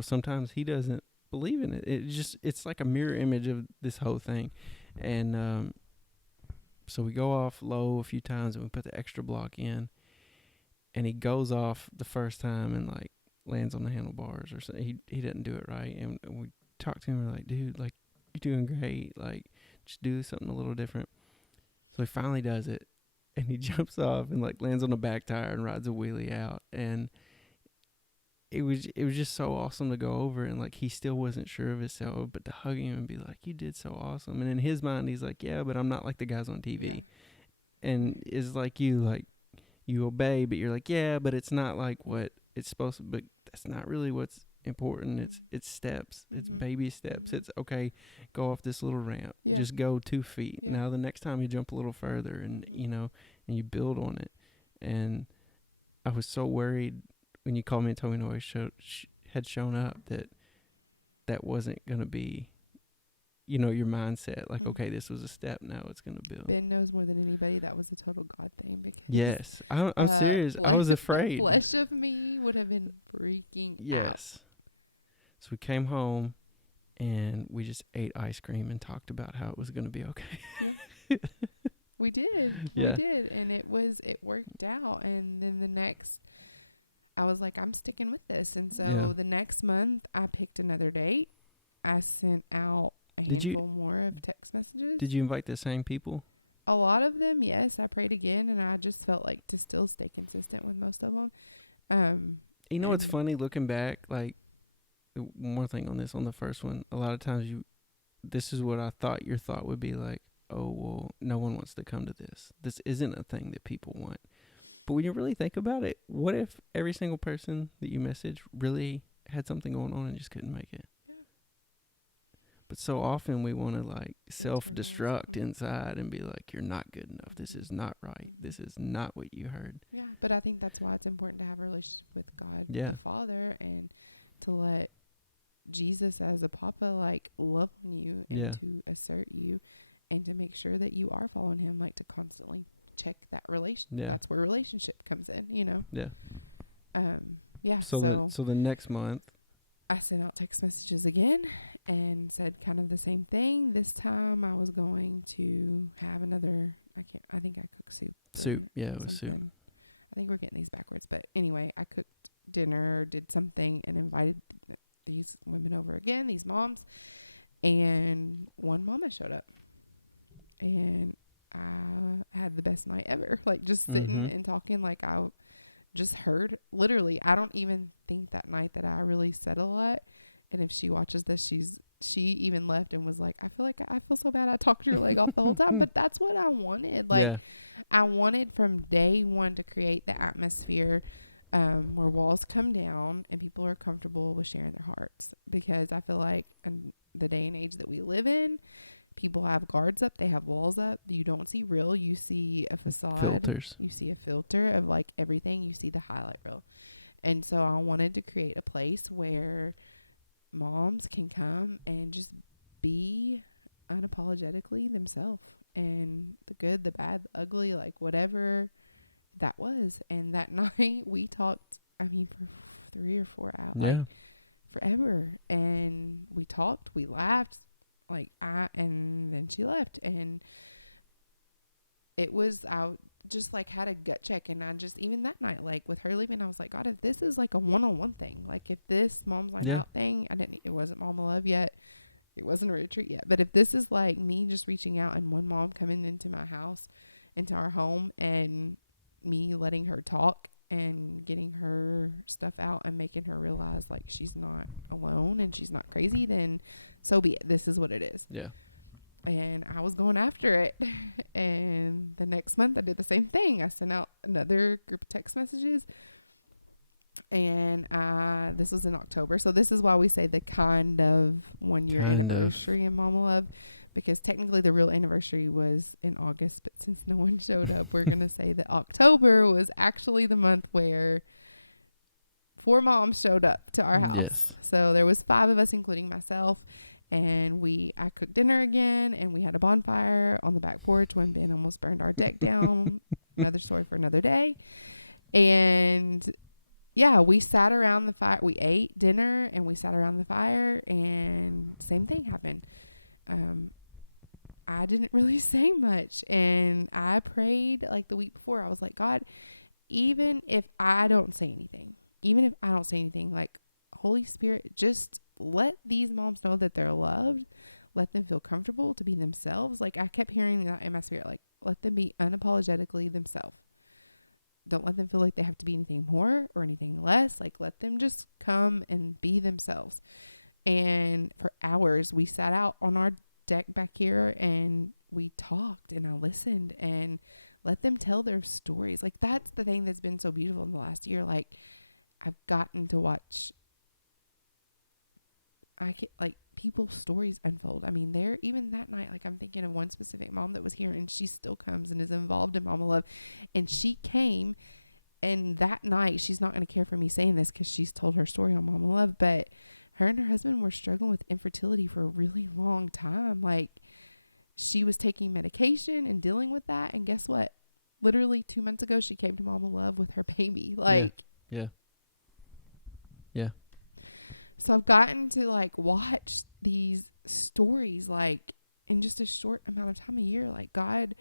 sometimes he doesn't believe in it. It's like a mirror image of this whole thing. And so we go off low a few times and we put the extra block in, and he goes off the first time and like lands on the handlebars or something. He didn't do it right. And we talked to him, we're like, dude, like you're doing great. Like just do something a little different. So he finally does it, and he jumps off and like lands on the back tire and rides a wheelie out. And it was just so awesome to go over, and like he still wasn't sure of himself, but to hug him and be like, you did so awesome. And in his mind he's like, yeah, but I'm not like the guys on TV. Yeah. And it's like you obey, but you're like, yeah, but it's not like what it's supposed to. But that's not really what's important. It's steps. It's baby steps. It's okay, go off this little ramp. Yeah. Just go 2 feet. Yeah. Now the next time you jump a little further, and you know, and you build on it. And I was so worried when you called me and told me Noah had shown up that wasn't gonna be, you know, your mindset. Like, okay, this was a step. Now it's gonna build. Ben knows more than anybody that was a total God thing, because Yes, I'm serious. I was afraid. The flesh of me would have been freaking out. So we came home and we just ate ice cream and talked about how it was going to be okay. Yeah. We did. Yeah. We did. And it worked out. And then I was like, I'm sticking with this. And so the next month I picked another date. I sent out a handful more of text messages. Did you invite the same people? A lot of them, yes. I prayed again, and I just felt like to still stay consistent with most of them. You know what's funny looking back? Like, one more thing on this, on the first one, a lot of times this is what I thought your thought would be like, oh, well, no one wants to come to this. This isn't a thing that people want. But when you really think about it, what if every single person that you message really had something going on and just couldn't make it? Yeah. But so often we want to like self-destruct inside and be like, you're not good enough. This is not right. This is not what you heard. Yeah, but I think that's why it's important to have a relationship with God the Father, and to let Jesus as a papa like love on you, and to assert you, and to make sure that you are following him, like to constantly check that relation. That's where relationship comes in, you know. So the next month I sent out text messages again and said kind of the same thing. This time I was going to have another, I think I cooked soup. Yeah, it was something. soup. I think we're getting these backwards, but anyway, I cooked dinner, did something, and invited these women over again, these moms, and one mama showed up, and I had the best night ever, like just sitting and talking. Like I just heard, literally, I don't even think that night that I really said a lot. And if she watches this, she even left and was like, I feel so bad I talked your leg off the whole time. But that's what I wanted. Like I wanted from day one to create the atmosphere where walls come down and people are comfortable with sharing their hearts. Because I feel like in the day and age that we live in, people have guards up, they have walls up. You don't see real, you see a facade. Filters. You see a filter of like everything. You see the highlight reel. And so I wanted to create a place where moms can come and just be unapologetically themselves, and the good, the bad, the ugly, like whatever that was. And that night we talked, I mean, for 3 or 4 hours, like forever. And we talked, we laughed, and then she left, and it was, I just like had a gut check. And I just, even that night, like with her leaving, I was like, God, if this is like a one-on-one thing, like if this mom's night out thing, it wasn't Mama Love yet, it wasn't a retreat yet, but if this is like me just reaching out and one mom coming into my house, into our home, and me letting her talk and getting her stuff out and making her realize like she's not alone and she's not crazy, then so be it. This is what it is. Yeah. And I was going after it. And the next month I did the same thing. I sent out another group of text messages. And this was in October. So this is why we say the kind of 1 year anniversary in Mama Love, because technically the real anniversary was in August. But since no one showed up, we're going to say that October was actually the month where 4 moms showed up to our house. Yes. So there was 5 of us, including myself. And I cooked dinner again, and we had a bonfire on the back porch when Ben almost burned our deck down. Another story for another day. And yeah, we sat around the fire. We ate dinner and we sat around the fire, and same thing happened. I didn't really say much, and I prayed like the week before. I was like, God, even if I don't say anything, like Holy Spirit, just let these moms know that they're loved. Let them feel comfortable to be themselves. Like I kept hearing that in my spirit, like let them be unapologetically themselves. don't let them feel like they have to be anything more or anything less. Like, let them just come and be themselves. And for hours, we sat out on our deck back here and we talked, and I listened and let them tell their stories. Like, that's the thing that's been so beautiful in the last year. Like, I've gotten to watch people's stories unfold. I mean, there, even that night, like, I'm thinking of one specific mom that was here, and she still comes and is involved in Mama Love. And she came, and that night, she's not going to care for me saying this because she's told her story on Mama Love, but her and her husband were struggling with infertility for a really long time. Like, she was taking medication and dealing with that. And guess what? Literally 2 months ago, she came to Mama Love with her baby. Like, yeah. So I've gotten to like watch these stories, like, in just a short amount of time a year, like God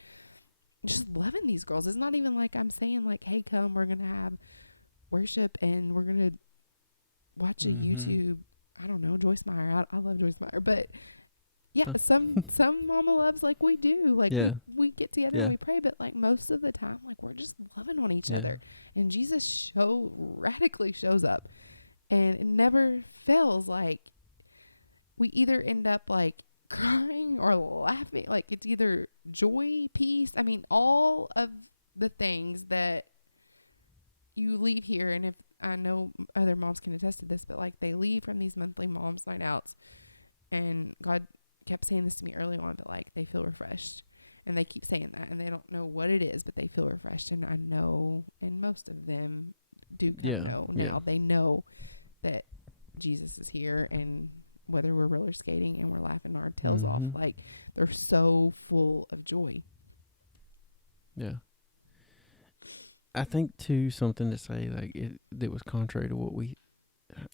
just loving these girls. It's not even like I'm saying like, hey, come, we're going to have worship and we're going to watch a YouTube. I don't know, Joyce Meyer. I love Joyce Meyer, but yeah, some Mama Loves like we do, like we get together and we pray, but like most of the time, like we're just loving on each other, and Jesus radically shows up. And it never fails. Like, we either end up like crying or laughing. Like, it's either joy, peace. I mean, all of the things that you leave here. And if I know other moms can attest to this, but like they leave from these monthly moms night outs, and God kept saying this to me early on, but like they feel refreshed, and they keep saying that, and they don't know what it is, but they feel refreshed. And I know, and most of them do kind of know now. They know that Jesus is here, and whether we're roller skating and we're laughing our tails off, like they're so full of joy. Yeah. I think too, something to say like that was contrary to what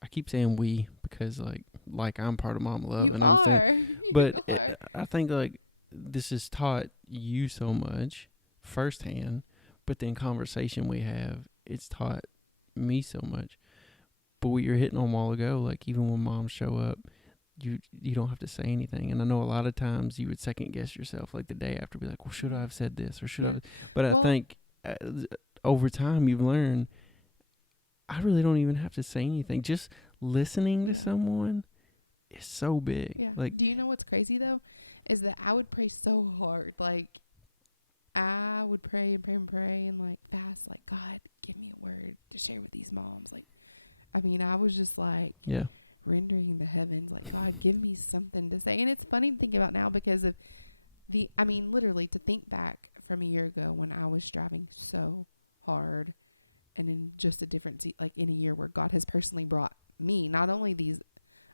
I keep saying we because like I'm part of Mama Love. You are. But I think like this has taught you so much firsthand, but then conversation we have, it's taught me so much. But what you're hitting on a while ago, like even when moms show up, you don't have to say anything. And I know a lot of times you would second guess yourself, like the day after, be like, well, should I have said this or should I? But I think over time you've learned, I really don't even have to say anything. Just listening to someone is so big. Yeah. Like, do you know what's crazy though? Is that I would pray so hard. Like, I would pray and pray and pray and like fast, like, God, give me a word to share with these moms. Like, I mean, I was just like rendering the heavens, like, God, give me something to say. And it's funny to think about now because of literally to think back from a year ago when I was striving so hard, and in just a different, like in a year where God has personally brought me, not only these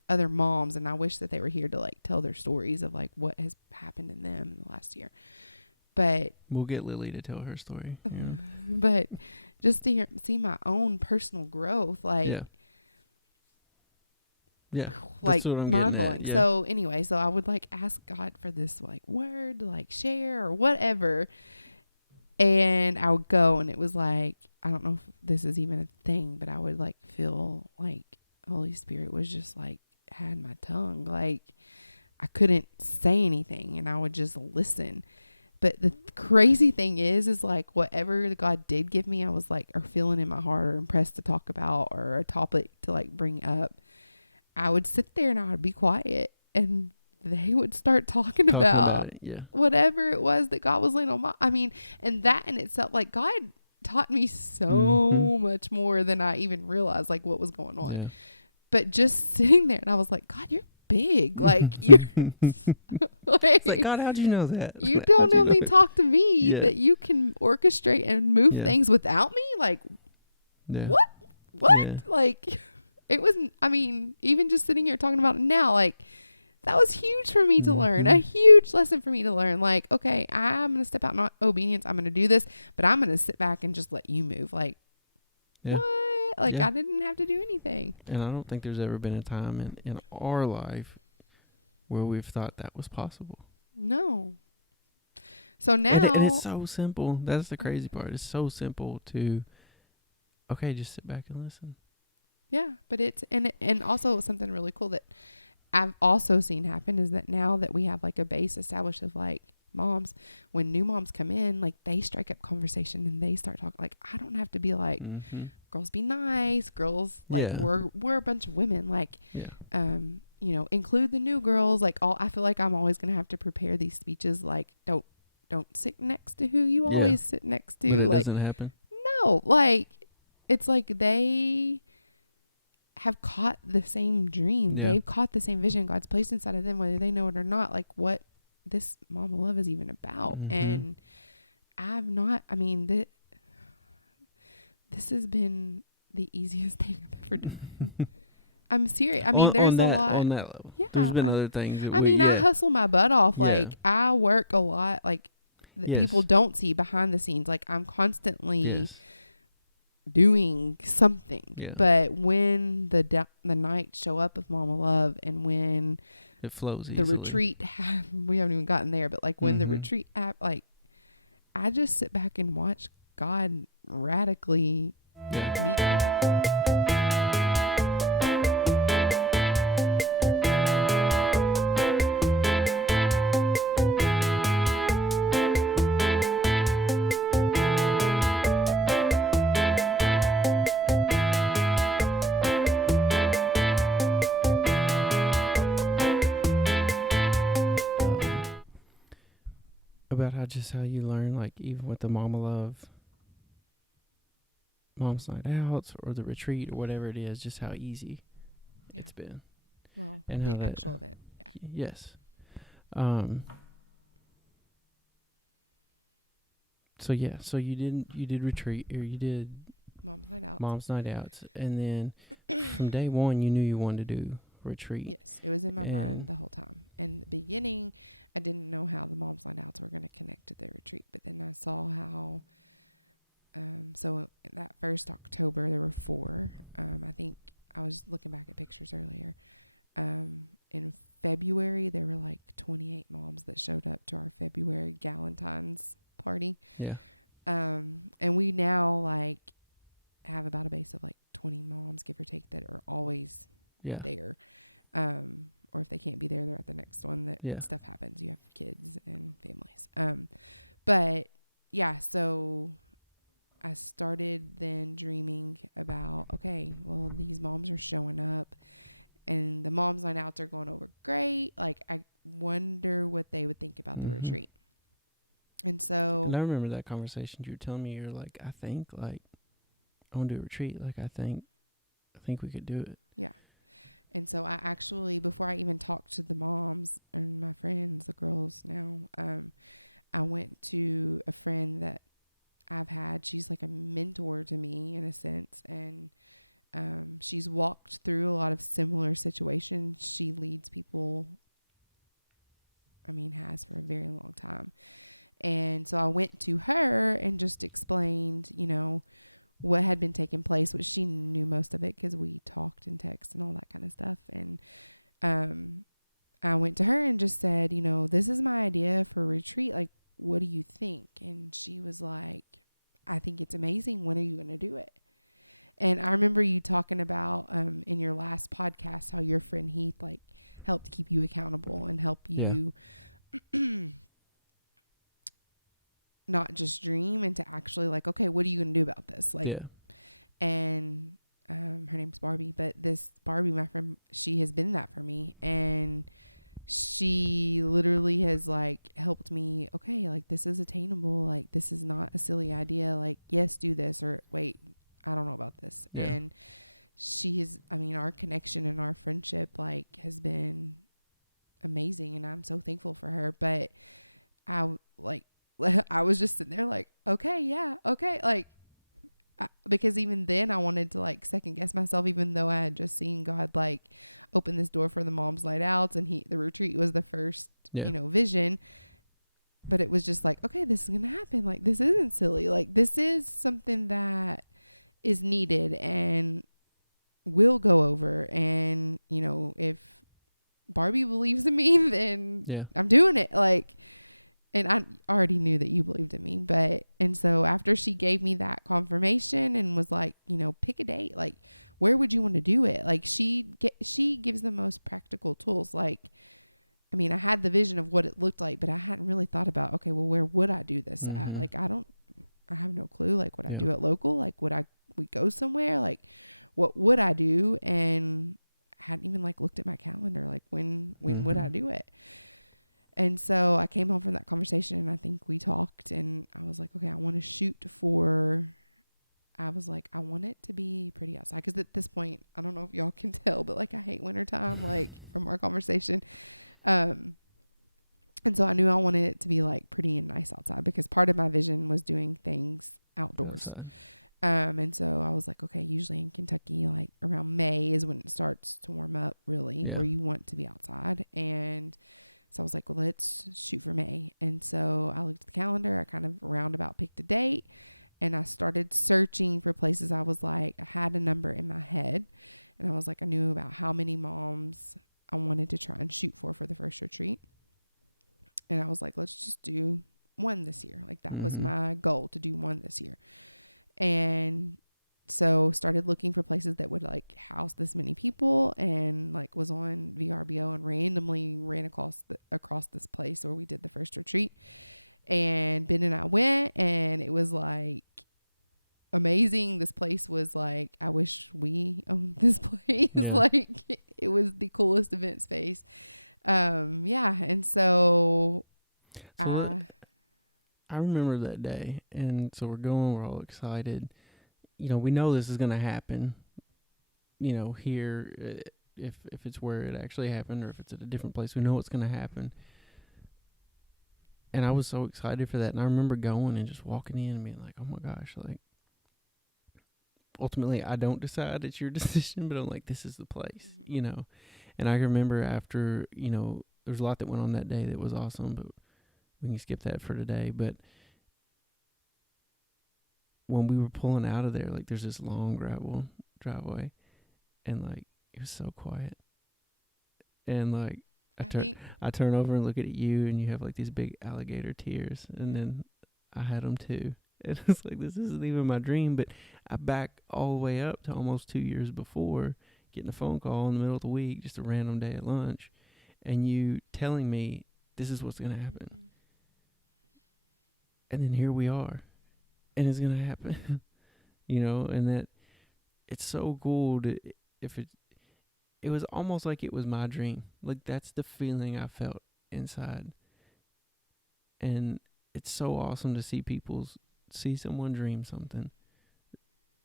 other moms, and I wish that they were here to like tell their stories of like what has happened in them in the last year. But we'll get Lily to tell her story. But just to see my own personal growth, like, like mind blowing. So anyway, so I would like ask God for this like word to like share or whatever. And I would go, and it was like, I don't know if this is even a thing, but I would like feel like Holy Spirit was just like had my tongue. Like I couldn't say anything, and I would just listen. But the crazy thing is like whatever God did give me, I was like, or feeling in my heart or impressed to talk about or a topic to like bring up, I would sit there and I would be quiet, and they would start talking about whatever it was that God was laying on and that in itself, like God taught me so much more than I even realized, like what was going on. Yeah. But just sitting there, and I was like, God, you're big. Like you're like, God, how'd you know that? You don't only talk to me that you can orchestrate and move things without me. Like what? Yeah. Like it was, even just sitting here talking about it now, like that was huge for me to learn, a huge lesson for me to learn. Like, okay, I'm going to step out in obedience. I'm going to do this, but I'm going to sit back and just let you move. Like, what? Like, I didn't have to do anything. And I don't think there's ever been a time in our life where we've thought that was possible. No. So now. And it's so simple. That's the crazy part. It's so simple to, okay, just sit back and listen. Yeah, but and also something really cool that I've also seen happen is that now that we have like a base established of like moms, when new moms come in, like they strike up conversation and they start talking. Like, I don't have to be like, girls be nice, girls, like we're a bunch of women, like, you know, include the new girls. Like, I feel like I'm always going to have to prepare these speeches. Like, don't sit next to who you always sit next to. But like, doesn't happen. No, like, it's like they have caught the same dream. They've caught the same vision God's placed inside of them, whether they know it or not, like what this Mama Love is even about. And I've not, I mean, this has been the easiest thing I've ever done. I'm serious. I mean, there's a lot. On that level. Yeah. There's been other things. I hustle my butt off. Like, I work a lot, like, that people don't see behind the scenes. Like, I'm constantly doing something. But when the nights show up of Mama Love, and when it flows the retreat, we haven't even gotten there, but like when the retreat like, I just sit back and watch God radically meet people. About how you learn, like, even with the Mama Love Mom's Night Outs or the retreat or whatever it is, just how easy it's been. Well, and the actual event. Yes. So you did retreat, or you did Mom's Night Outs, and then from day one you knew you wanted to do retreat. Yes, it was in my mind the whole time. In the beginning, I didn't know how the Mom's Night Outs were going to connect to the retreat, but then I saw how. So that first October, there were 4. I think I was looking back at pictures earlier. In February, there were like 28 moms that showed up to our February Galentine's party. Yeah. And we now like have about a base of like 20 moms, give or take, that are always there. Or if they can't be there, they're at the next one. That stuff happens. You have kids and families. But yeah, so I started then dreaming about, okay, well, these moms are showing up and the Mom's Night Outs are going over great. Like, I wonder what they would think about the retreat. And so, and I remember that conversation you were telling me. You're like, I think, like, I want to do a retreat. Like, I think we could do it. Yeah. And so I actually, before I even talked to the moms and my friends, the girls now, I went to a friend that I've had. She's like a mentor to me in a sense. And she's walked through a lot of similar situations. She leads people, has for a very long time. And so I went to her and just explained, what had been taking place, which she knew most of it because we talked and text and all that kind of stuff. And I went to her and just said, this is my idea for a retreat. Like, what do you think? And she was like, I think it's amazing. When are you going to do it? And I remember you talking about in your last podcast how your friend Heath like helped keep you accountable and help you not just dream and to actually like, okay, what are you going to do about this? Like, and her name's Barbie, but this Barbie, my friend, she has been that for me. And she literally has like helped me. Okay, like, this is attainable. Like, this is not a silly idea. Like, yes, do this, or wait, I don't know about this. And she is, our connection and our friendship like has been amazing. And I'm so thankful for her. But I was just sitting there like, okay, yeah, okay. Like, because even then I wanted to like second guess myself, even though I had just seen God like open this door for the Mom's Night Outs, and the retreat was the first, vision. But it was just like, okay, this is going to happen. Like, this isn't silly. Like, this is something that is needed and will go over. And, if Barbie believes in me, then I'm doing it. Like, and I already knew that you believed in me, and so after she gave me that confirmation and was like, pick a date, like, where would you want to do it? Like, she gives the most practical tools. Like, I mean, I had the vision of what it looked like, but I hadn't really thought about, okay, well, where would I do this at? Mm-hmm. Like, I have no clue. Like, would I Yeah. do it local? Like, we go somewhere? Like, what would I do? And I hadn't even like looked at my calendar. Like, when would I do it? And so I came home from that conversation, and I think we talked, and I was like, okay, I want to shoot for, I was like, I want it to be pretty outside. Because at this point, I don't know if y'all can tell, but like I hate wintertime, like from our conversation. And so I knew I wanted it to be like pretty and nice outside, because part of my vision was doing things outdoors. Outside. And so I was like, okay, usually in Kentucky, like around May is when it starts to warm up really, where you want to be outside. And so I was like, well, let's shoot for May. And so I looked at the calendar. I kind of roundabout picked a date, and I started searching for places. I was like, I had a number in my head, and I was like, I knew about how many moms I wanted to try and shoot for the first retreat. And I was like, let's just do one this year. Like that was my goal, to do one this year. And so started looking for places that would like house this many people, and like was on VRBO and randomly ran across this place where we did the first retreat. And Ben and I went, and it was like amazing. This place was like, I wish we owned this place. Yeah. Like it was the coolest event space. And so I remember that day, and so we're all excited. You know, we know this is going to happen, you know, here, if it's where it actually happened, or if it's at a different place, we know it's going to happen. And I was so excited for that. And I remember going and just walking in and being like, oh my gosh, like, ultimately I don't decide, it's your decision, but I'm like, this is the place, you know. And I remember after, you know, there's a lot that went on that day that was awesome, but we can skip that for today. But when we were pulling out of there, like there's this long gravel driveway, and like it was so quiet. And like I turn over and look at you, and you have like these big alligator tears, and then I had them too. And it's like, this isn't even my dream, but I back all the way up to almost 2 years before, getting a phone call in the middle of the week, just a random day at lunch, and you telling me this is what's gonna happen. And then here we are, and it's gonna happen. You know, and that it's so cool to, it was almost like it was my dream. Like that's the feeling I felt inside. And it's so awesome to see someone dream something,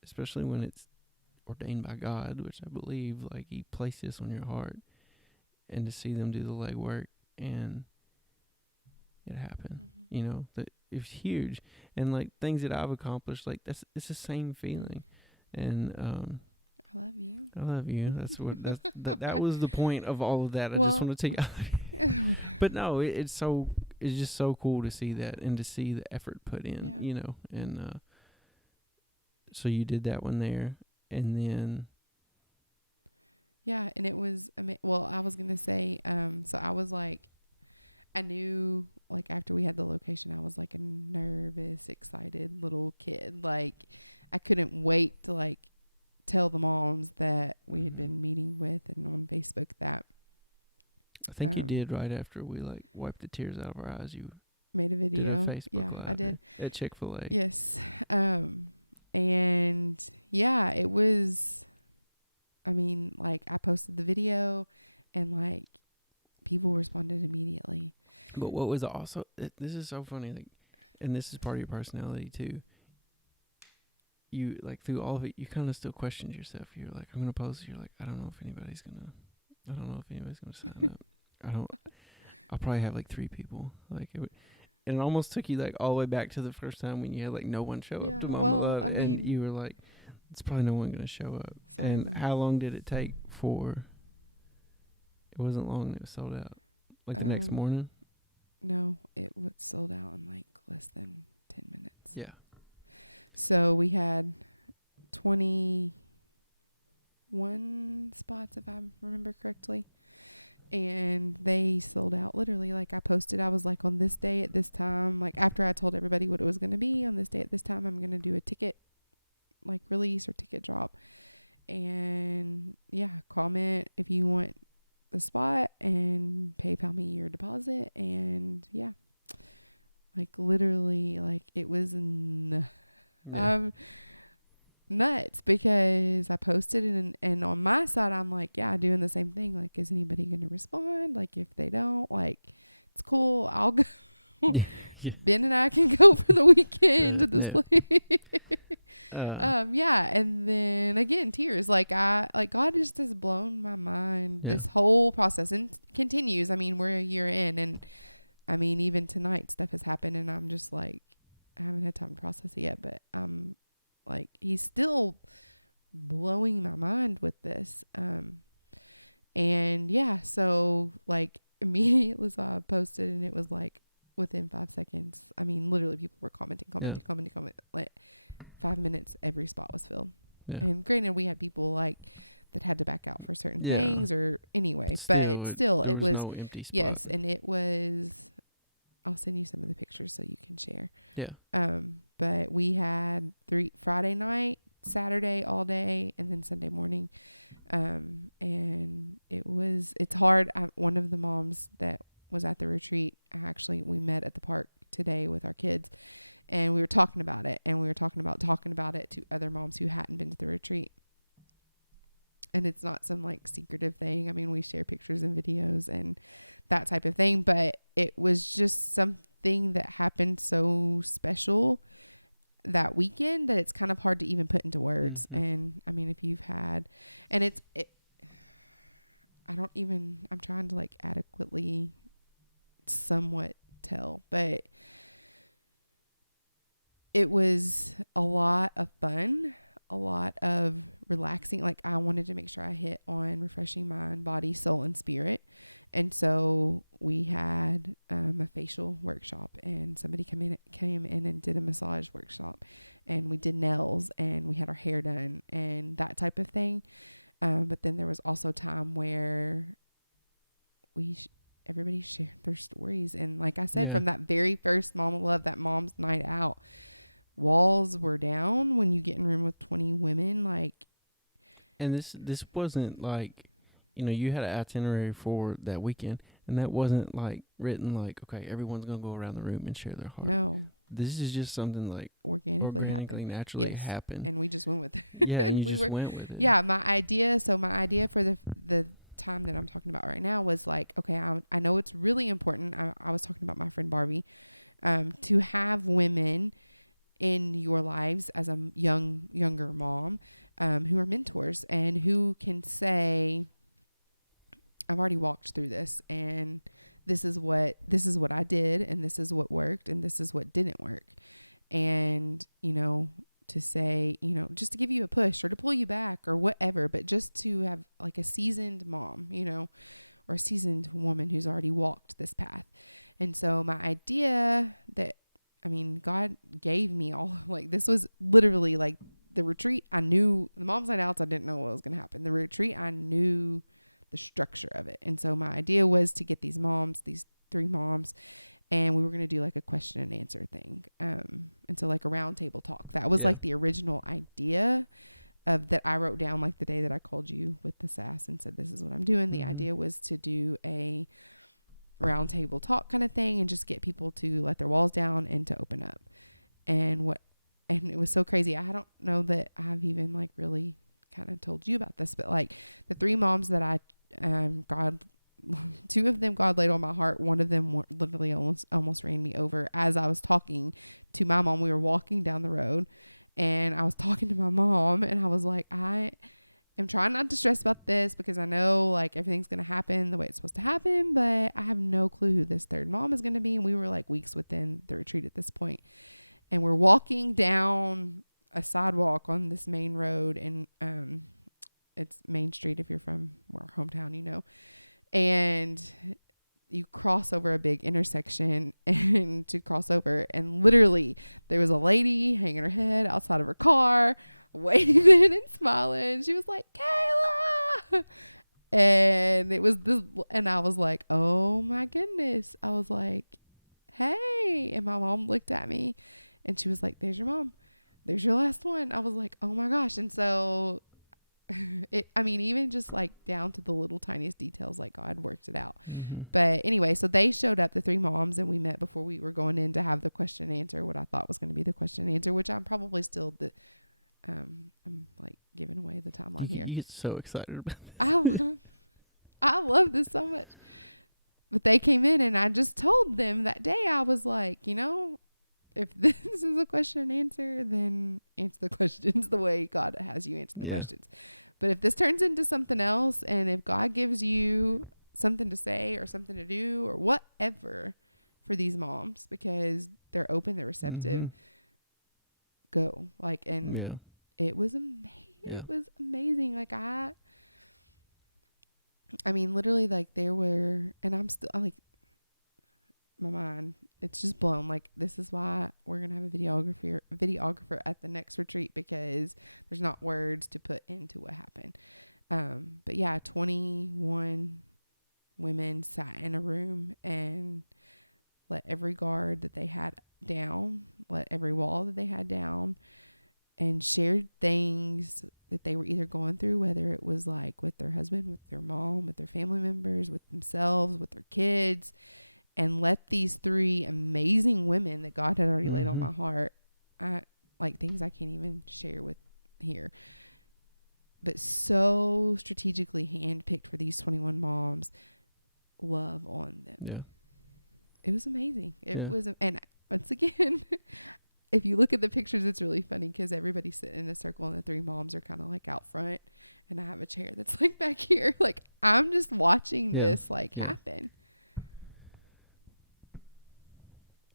especially when it's ordained by God, which I believe, like he placed this on your heart, and to see them do the legwork and it happen. You know, that it was huge. And like things that I've accomplished, like it's the same feeling. And I love you. I love you. That's what that was the point of all of that. I Well, just want to take but no, it's just so cool to see that, and to see the effort put in, you know. And so you did that one there, and then and it was well, I was gonna say, so I was like, I knew, like, after we had the location, I was like a nervous, excited little kid. Like, I couldn't wait to like tell the moms that we had been meeting with and on Facebook that I think you did right after we like wiped the tears out of our eyes. You made a video. Facebook I did. At Chick-fil-A. Yes. And yeah, it was, I mean, like I posted the video, and like people responded immediately. But what was also, this is so funny, like, and this is part of your personality too. You, like, through all of it, you kind of still questioned yourself. You're like, I'm going to post. You're like, I don't know if anybody's going to sign up. I'll probably have like 3 people. Like, and it almost took you like all the way back to the first time when you had like no one show up to MaMa Love. And you were like, it's probably no one going to show up. Sorry, and how long did it take for, it wasn't long, it was sold out. Like the next morning? No, it was sold out in like less than 10 minutes. Yeah. So we had 21 spots, if I remember correctly. And they sold out literally. Like I posted, I was like, on this day at this time, like after I told everybody what it was going to be, on this day at this time, I'm going to do a ticket like release or ticket drop. And yeah, comment if you want the spot and PayPal me your deposit. And yeah, like literally, like it was nuts, because I posted it, and on my side, I'm like, yeah, doing the same thing. Like, is anybody going to respond? Like, if they don't, like, it's cool. I'll go. Yeah. Ben and I can go for the weekend to this Yeah. place. Yeah. And then again, tears. Like God just has blown my mind. Yeah. This whole process, and continues. I mean, we're a year in, and I mean, even tonight stuff has happened, and I'm just like, I haven't had time to process it yet, but like, he's still blowing my mind with this. And yeah, so like immediately, so I posted, and it was like within 5 seconds. I mean, literally people were commenting. Like 5 minutes, every spot was filled. Yeah. And granted, we had people like that had to back out for certain things, or anyway, Still, but still, it was no empty spot. yes, and it was. I'll send you some of the pictures so you can share. Yeah. But we had Friday night, Saturday all day, and then Sunday morning. And it's hard. One of the moms that was at the retreat, we met at the park today with our kids, and we were talking about it, and we were talking about it to other moms who hadn't been to the retreat. And it's not some like secretive thing. I mean, we share pictures and videos and that type of thing, but it was just something that happened so special that weekend that it's kind of hard to even put into words. Mm-hmm. And I mean, if you've had, and I'm trying to like adequately somewhat tell, but it was a lot of fun, a lot of relaxing. Like, I wanted to make sure I hit on refreshing mind, body, soul, and spirit. And so we had a facial workshop, and somebody came in and did a massage workshop, and we did nails, and we had our hair done and that type of thing. But then there was also time where everybody shared their stories. And like I said, from that very first Mama Love, that mom's night out, walls were down when you get in a room with 20 women. Like, and this wasn't like, you had an itinerary for that weekend, and that wasn't like written like, okay, everyone's gonna go around the room and share their heart. No, this is just something like organically naturally happened, and we just went with it. Yeah, and you went with it. Yeah, my idea for the time that I'm talking about right now was like, okay, I know it's really important. I was talking about my friend Barbie, to have women in your lives as a younger mom, who are mentors and who can say, I've already walked through this, and this is what I did, and this is what worked, and this is what didn't work. And, to say, just to give you a push or to pull you back or whatever, but just to have like a seasoned mom, or a seasoned woman who's already walked this path. And so my idea God gave me all, like, this was literally like the retreat. I knew the mom's night outs. I didn't know what was going to happen. The retreat, I knew the structure of it. And so my idea was to get these 3 moms, and we were going to do like a question and answer thing. And so like a round table talk. That was like the original idea of that I wrote down like the day that I called you with the sass and said, this is what I'm doing. The idea was to do a round table talk kind of thing and just get people to let their walls down and to open up. And it was so crazy. I don't know that I've even like really kind of told you about this, but like the 3 moms that I, 2 of them God laid on my heart. One of them literally almost ran me over as I was talking to my mom. We were walking down the road, and I was talking to my mom, and I was like, I am trying not to stress about this because I know like everything's going to happen the way it's supposed to happen, but I have no clue who this 3rd mom is going to be. And we were like weeks within the retreat at this point, and we're walking down a sidewalk on this main road, and it's Main Street if you're from our hometown, and you cross over a big intersection and to cross over, and literally there was a lady hanging her head outside of her car, waving and smiling. She was like, Kayla. And it was this, and I was like, oh my goodness. I was like, hey. And my mom looked at me, and she was like, there's your mom. There's your last one. I was like, oh my gosh. And so I mean, even just like down to the little tiniest details, like God worked it out. Mm-hmm. But anyway, so they showed up, the 3 moms, and we met before we were going in to have the question and answer, what I thought was going to be the question and answer, which I'm probably still I'm like giving away the timeline here. You get so excited about this. I love this so much. But they came in and I just told them that day, I was like, you know, if this is a question and answer, then answer the questions the way God has you answer the questions. But if this turns into something else, and if God gives you something to say or something to do or whatever for these moms, because they're open, they're receptive, go. Like, and it was amazing. It was amazing. Like, I mean, literally, like, there were, and I'm still, like, my mind, it's just blown. Like, this is why we're going to have a videographer at the next retreat, because there's not words to put into what happened. But yeah, 21 women sat in a room and let every guard that they had down, let every wall that they had down, and shared things that they were either going through, whether it was like with their husband, with their mom, with their family members, with themselves, with their kids, and let these 3 amazing women that God had already laid on my heart, like things I can't even share with here, but so strategically handpicked for these 21 moms, love on them. Yeah. It was amazing. It was, and once again, if you look at the pictures, it's really funny because everybody's sitting in a circle and the 3 moms are kind of like out front, and I have a chair that's like back here. Like, I'm just watching this like happen.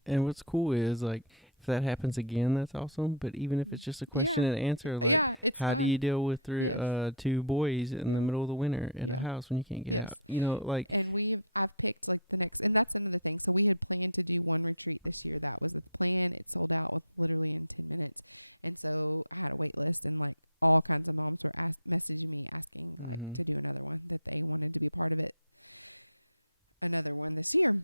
And what's cool is, like, if that happens again, that's awesome. But even if it's just a question and answer, like, it's how fun. do you deal with 2 boys in the middle of the winter in a house when you can't get out? You know, like. And I've picked like the next, and that's another thing. So we had planned to do 1 retreat this year. That was the plan. It sold out with literally in 10 minutes. And so I had a wait list, and like all kinds of moms were messaging me asking like to do another one, that they wanted to be a part of it. Another one this year.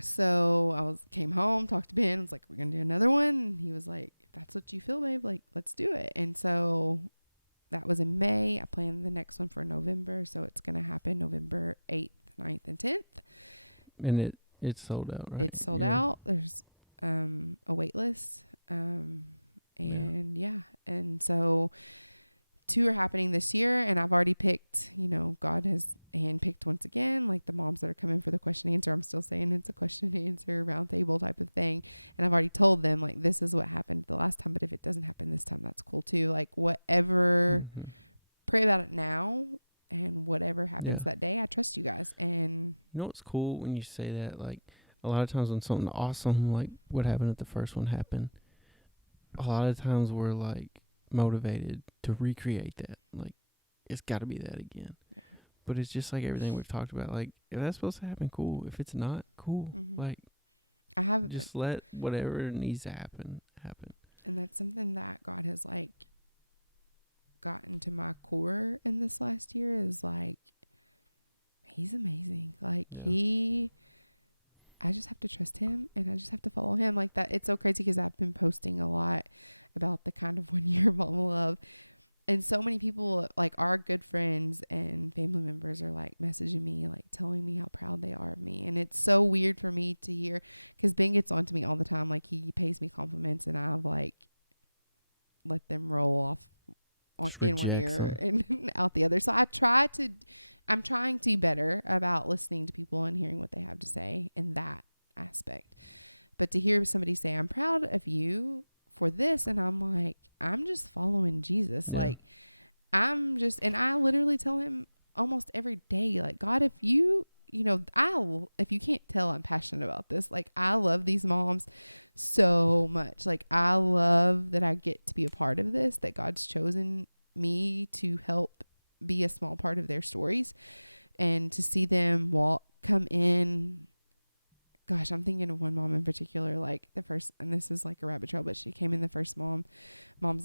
So I came home, talked to Ben, was like, we're going to do another one. And he was like, if that's what you feel, babe, like, let's do it. And so that was in May. I planned the next one for November. So it's going to happen November 8th, 9th, and 10th. And it's sold out, right? It's sold out. There's a wait list. And and so 2 are happening this year, and I've already picked, you know, God has handpicked once again, like the moms that are coming for the question and answer. I'm still saying it's a question and answer round table type of thing. And I've already told them, like, this is what happened the last time, but if it doesn't happen this time, that's cool too. Like, whatever, pray about it now, and whatever happens that day, I trust you guys. And you know what's cool when you say that? Like, a lot of times when something awesome, like what happened at the first one happened, a lot of times we're like motivated to recreate that. Like, it's got to be that again. Yeah. But it's just like everything we've talked about. Like, if that's supposed to happen, cool. If it's not, cool. Like, just let whatever needs to happen. And that's something that God has like gotten to my core in this last year, is like, he's amazing. Like, I just have to trust him, and I just have to follow him. Like, that, it's so crazy because I've been posting a lot about the kind of 1 year MaMa love. And so many people, like our good friends and family members, are like messaging me, like telling me how proud they are of me. And it's so weird for me to hear, because Ben gets on to me all the time. Like, he pays me compliments, and I've like let them roll off in one ear and out the other. So I'm trying to be better about listening to people and hearing what they have to say in that aspect. But to hear somebody say, I'm proud of you for this, and I'm like, I'm just following Jesus. Like, and I literally tell him almost every day, like, God, if you can't tell, I'm passionate about this. Like, I love these moms so much. Like, I love that I get to be a part of this, that God's chosen me to help be a small part of their stories, and to see them come in. Gosh, I'm thinking of one mom in particular, like the first, and this is like a rabbit trail, but she came in the first mom's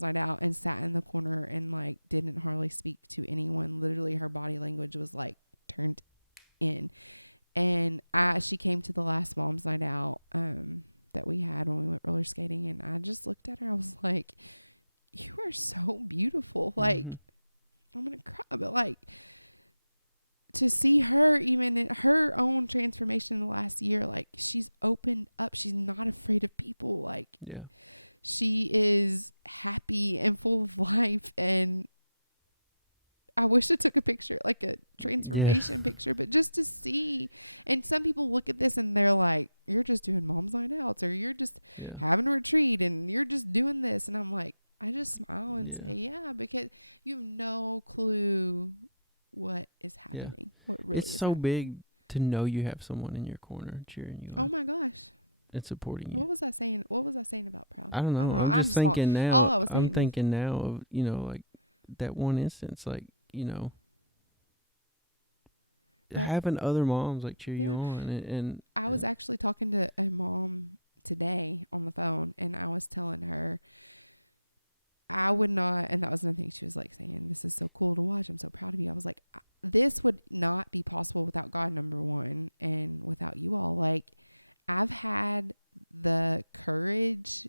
night out and sat in the corner and like didn't hardly speak to anyone. Literally, her body language was like turned in. And she came to the last mom's night out that we had when we went roller skating, and I just looked at her. I was like, you are so beautiful. Like, I'm going to cry, but like to see her even in her own transformation in the last year, like she's opened up. She's not afraid of people. Like Yeah. she is happy and full of life. And I wish I took a picture, like a transformation picture, but just to see. And some people look at this and they're like, you're just doing mom's night outs, or you're just having a retreat and you're just doing this. And I'm like, I just smile and say, yeah, because you have no clue what is happening, what really is so happening. big to know you have someone in your corner cheering you on. Oh my gosh. And supporting you. What was I saying? What was I saying about proud? I don't know. I'm just thinking now. All I was saying I'm thinking now of, like that one instance, like, having other moms like cheer you on. And I was actually talking to a mom today on the phone, and I was telling her I would not, and that was another thing she was like saying, this is so cool to watch. I'm so proud of you. I was like, this would not be possible without God, number one, and without you all. Like, I've had the courage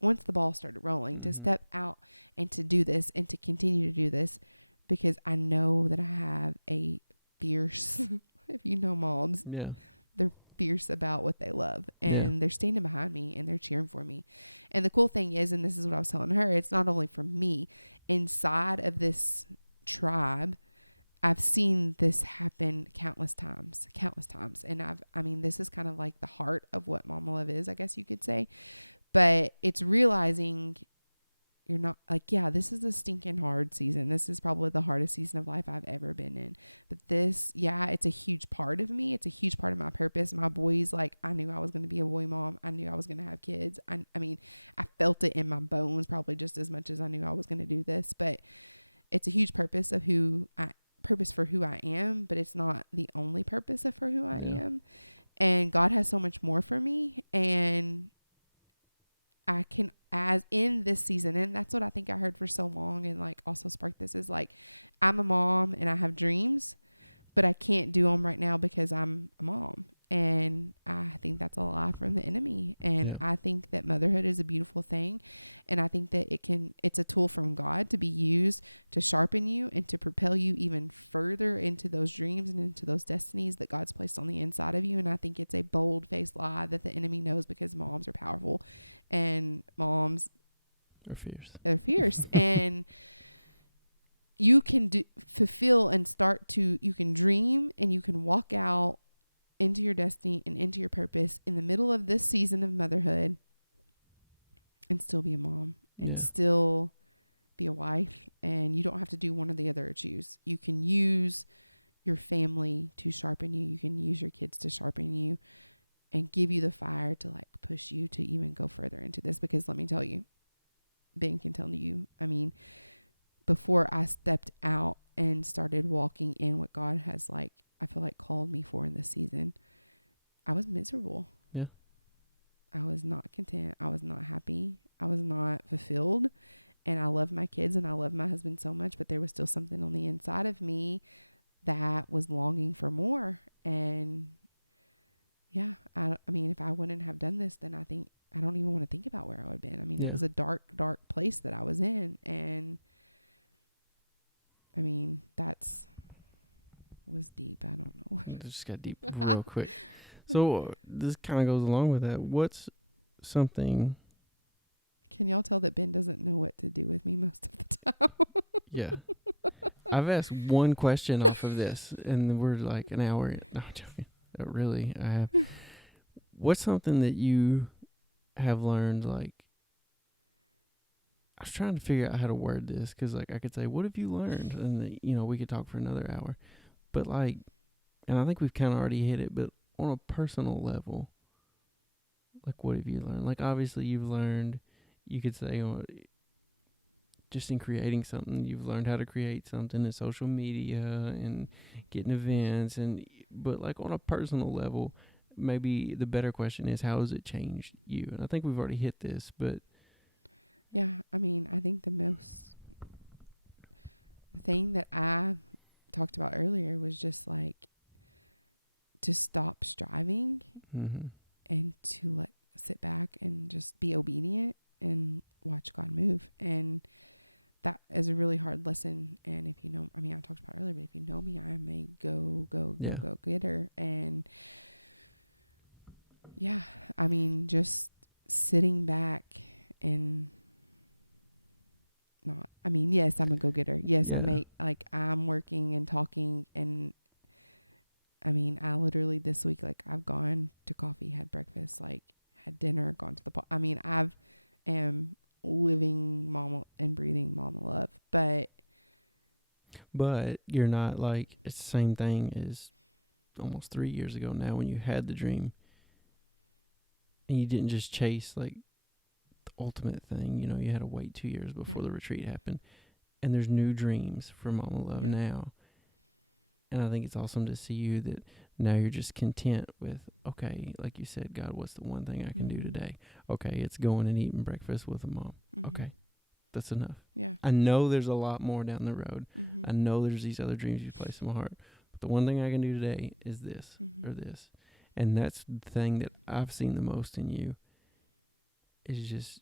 once the ball started rolling to step out and to do this and to continue to do this, because I know that I have a fierce, if you know moms, they're fierce about what they love, and they're standing behind me and they're cheering for me. And the cool thing is, and this is what I was telling her, it's not only for me. Inside of this tribe, I've seen this happen countless times. And I mean, this is kind of like the heart of what Mama Love is, I guess you could say. But it's realizing you're not like, this is a stinking hard season. This is probably the hardest season of life I've ever been in. But this, it's a huge part of me. It's a huge part of my purpose. My boys, like, I knew I was going to be a boy mom. I knew I was going to have kids. I mean, I felt it in my bones probably just as much as I knew I was going to do this. But it's a huge purpose of purpose for who I am, but it's not the only purpose for who I am. And God has so much more for me. And I can, as in this season, and that's what I think I heard for so long, and like also sparked this, is like, I'm a mom and I have dreams, but I can't do them right now because I'm a mom. And I think that's a lie from the enemy. And I think that motherhood is a beautiful thing. And I think that it's a tool from God to be used to sharpen you and to propel you even further into those dreams and into those destinies that God's placed on the inside of you. And I think it's a bold-faced lie that the enemy knows, because moms are powerful and moms are fierce. They're fierce. And you can fulfill and you can dream and you can walk out into your destiny and into your purpose in the middle of this season of motherhood, and still be a mom and still be a wife. And you don't have to do one or the other or choose. You can use your family to sharpen you. You can use your kids to sharpen you and give you the fire to like push you to even go further into this. Because let me tell you, Ben can tell you, I mean, before I stepped out and started walking in what God has, like, I feel like called me for in this season, I was miserable. Yeah. I was not content. I was not happy. I was not fulfilled. And I love my kids and I love my husband so much, but there was still something on the inside of me that was longing for more. And I mean, if I wouldn't have done this, then I don't even want to think about where I would have been. I mean, it was a dark, dark place that I was in. And I mean, was deep. I don't know. It just got deep real quick. So this kind of goes along with that. What's something? Can y'all tell that Ben doesn't know what to do with me most of the time? Yeah. I've asked one question off of this, and we're like an hour. No, I'm joking. Really, I have. What's something that you have learned? Like, I was trying to figure out how to word this, because like I could say, "What have you learned?" And we could talk for another hour. But like, and I think we've kind of already hit it, but on a personal level, like, what have you learned? Like, obviously you've learned, you could say, just in creating something, you've learned how to create something in social media and getting events. But like on a personal level, maybe the better question is, how has it changed you? And I think we've already hit this, but. Yeah. I mean, I think the thing that I talked about earlier was just like to stop striving and to like sit back and just be obedient and watch God move. And that is a really hard lesson. And if you know, I mean, I talked about it earlier, but if you know me, I'm a go getter. And yeah, I mean, just sitting back and not, I mean, yes, I'm a go getter. Yes, I make, like, I'm working and talking. And I mean, I literally this week, like, I've gone to coffee, had breakfast, like, had dinner, gone to the I mean, am living mama and breathing mama love. But you're not like, it's the same thing as almost 3 years ago now when you had the dream and you didn't just chase like the ultimate thing. You know, you had to wait 2 years before the retreat happened. And there's new dreams for Mama Love now. And I think it's awesome to see you that now you're just content with, okay, like you said, God, what's the one thing I can do today? Okay, it's going and eating breakfast with a mom. Okay, that's enough. Yeah. I know there's a lot more down the road. I know there's these other dreams you place in my heart. But the one thing I can do today is this or this. And that's the thing that I've seen the most in you is just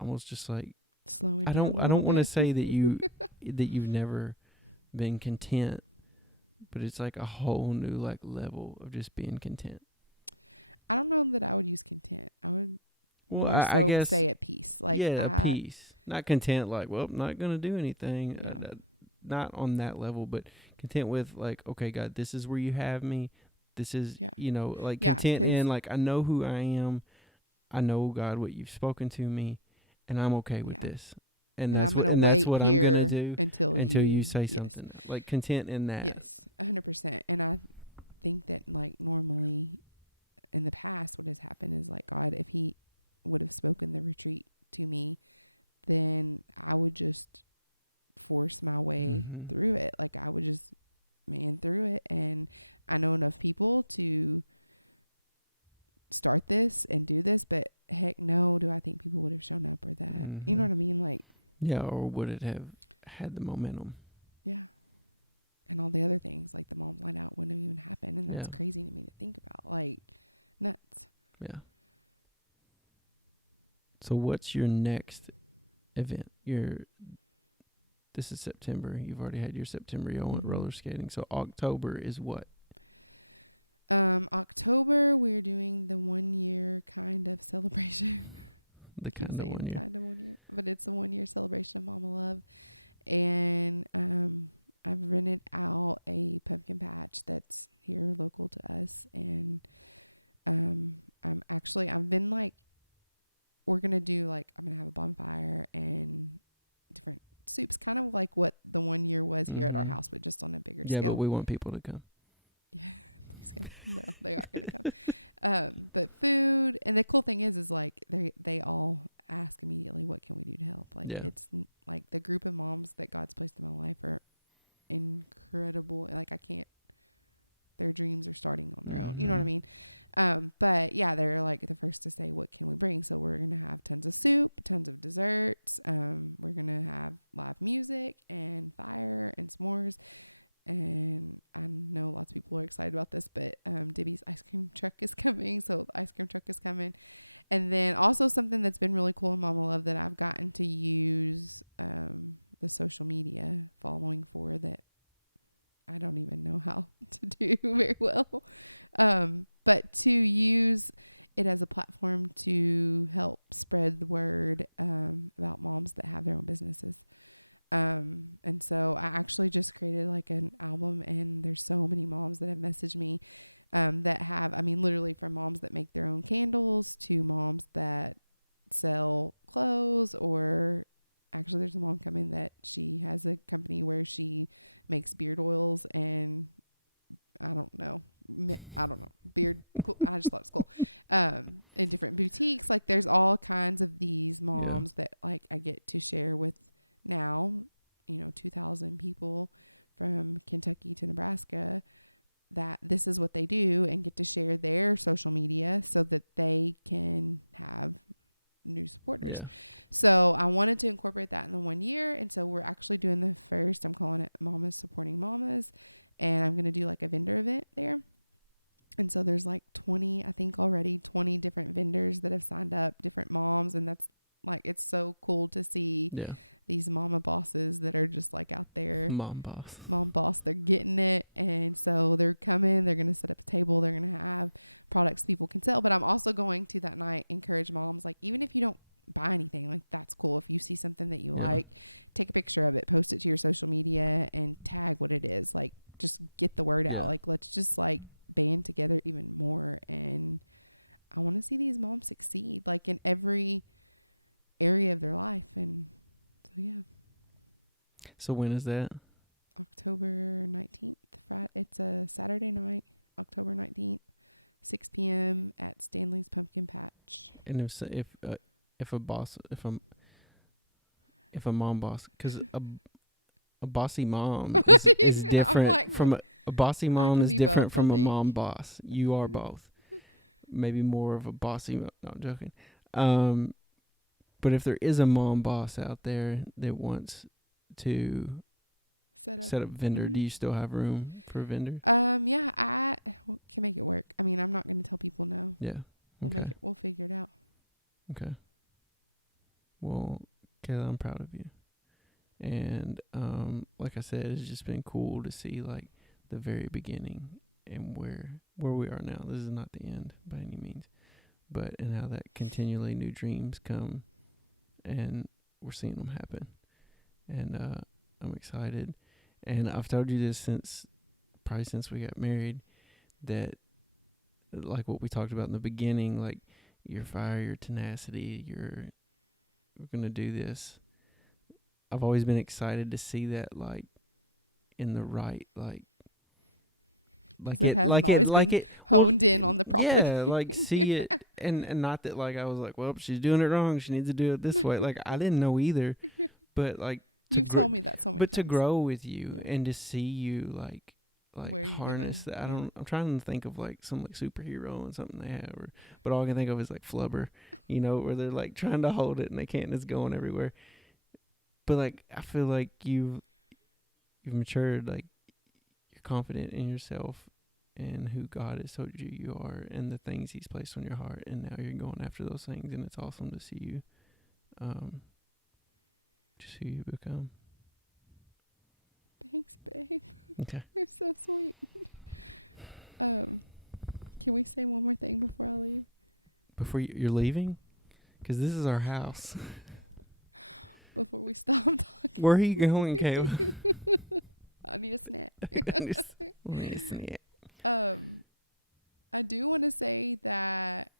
almost just like slowing down. I don't want to say that you've never been content, but it's like a whole new like level of just being content. I don't know that I would use content. I would more so guess, say at peace. Like, at peace. Not content like, well, I'm not going to do anything. Not on that level, but content with like, okay, God, this is where you have me. This is, you know, like content in like, I know who I am. I know, God, what you've spoken to me, and I'm okay with this. And that's what I'm gonna do until you say something. Like content in that. Yes, 100%. And I think that like normally in the past, what has happened is like, God, if he would have spoken the retreat to me, then I would just force my way through it. Like I would just man through it. And I know enough people to start this and do this, but heck no, do I think people would have shown up or that. You know what I mean? Like, yeah, or would it have had the momentum? Yeah. And all the other things, like the mom's line out wouldn't have even happened. And that's crazy to me to think about. Like, nuts. Yeah. So what's your next event? This is September. You've already had your September. You went roller skating. So October is what? October, we're doing the 1 year kind of celebration. The kind of 1 year, but it's a 1 year celebration of Mama Love. And I've rented out a pumpkin patch that's here local to us. And I've been like, we're going to do like, I'm going to have a bonfire and different soups, kind of like what the 1 year was here at our house, but just on a bigger scale. Yeah, but we want people to come. Yeah, please come. No, they are going to come. But food, and the cool thing is like they all ask immediately, what can we do to help? Like it's like the group of moms that God's placed in my life are incredible. Like their dreams are starting on their own. You know what I mean? But yeah, they're like the first to say, what can we bring? So we're going to have tons of soup, tons of desserts. We're going to have live music and fire and s'mores. And I know lots of people are excited about this, but Dibby's ice cream truck is coming. So the ice cream truck is coming. And then also something that's been really cool in Mama Love that I've gotten to use the social media following for that I don't even know how to do very well. But to use it as a platform to help spread the word about moms that have their own businesses. And so I actually just created like an album, and there's so many moms that have messaged me that have, I mean, literally from moms that make their own candles to moms that sell clothes, or actually there's a mom coming that she has a company where she makes beard oils and I don't know, beard. Cool. I just thought it was cool. In different boutiques, like there's all kinds of these moms that like I get to share with now, 2,000 people from Kentucky to Nebraska that this is what they do, and get to share their social media so that they can have new supporters. So I wanted to incorporate that in the 1 year. And so we're actually doing the first, I'm calling it Mamas Supporting Mamas. And I'm going to do like a vendor event there. And so there's like 20 different vendors that have signed up, different moms. And that's like, it's so cool to see these mama bosses that are just like out there. Mom boss. They're getting it. And so they're coming. They're going to set up a table. They're going to have products people can sell. But I'm also going to that night encourage moms, like, even if you don't buy anything, like, that's cool. If you see something that you like, take a picture of it, post it to your social media, and tag what it is. Like, just get the word out. Like, let's just like band together even more. And I want to see these moms succeed, like, in every area of their life. And so, yeah. So when is that? October 19th. It's a Saturday night, October 19th, 6 p.m. at Stanley's Pumpkin Patch. And if a mom boss, because a bossy mom is different like, from a bossy mom is different both, from I a think. mom boss. You are both. Maybe more of a bossy. No, I'm joking. But if there is a mom boss out there that wants to set up vendor, do you still have room for a vendor? Yeah, I can make it work. I mean, I'm not going to tell people no. Yeah. We'll figure it out. Okay. Well, Kayla, I'm proud of you. And like I said, it's just been cool to see like the very beginning and where we are now. This is not the end by any means, but and how that continually new dreams come, and we're seeing them happen. And I'm excited. And I've told you this since we got married, that like what we talked about in the beginning, like your fire, your tenacity, we're gonna do this. I've always been excited to see that, like, in the right, like it hasn't always been honed in on the proper thing. Like see it, and not that like I was like, well, she's doing it wrong, she needs to do it this way. Like I didn't know either, but like you've told me that so many times. But to grow with you and to see you like harness that. I'm trying to think of like some like superhero and something they have, but all I can think of is like Flubber, where they're like trying to hold it and they can't, and it's going everywhere. But like I feel like you've matured, like you're confident in yourself and who God has told you are and the things He's placed on your heart, and now you're going after those things, and it's awesome to see you just who you become. Thanks, babe. Okay. You're so sweet. Can we say one more thing before I leave? Before you're leaving? Because this is our house. Before we stop talking. Where are you going, Kayla? I need a snack. I need a snack. I do want to say that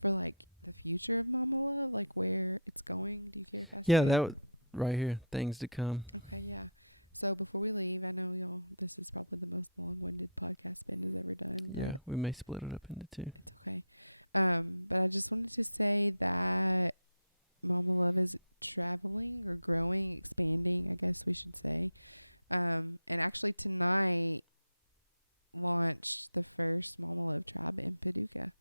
for like the future of Mama Love, like where it's going. Do you care if I say? Yeah, that was right here. Things to come. Okay, yeah. So before we leave, I know y'all, this is probably the most long-winded podcast Ben has ever done. But yeah, we may split it up into two. It's okay. But I just wanted to say that Mama Love is traveling or growing, expanding, I guess we should say. And actually tonight launched the first Mama Love tribe in Paducah.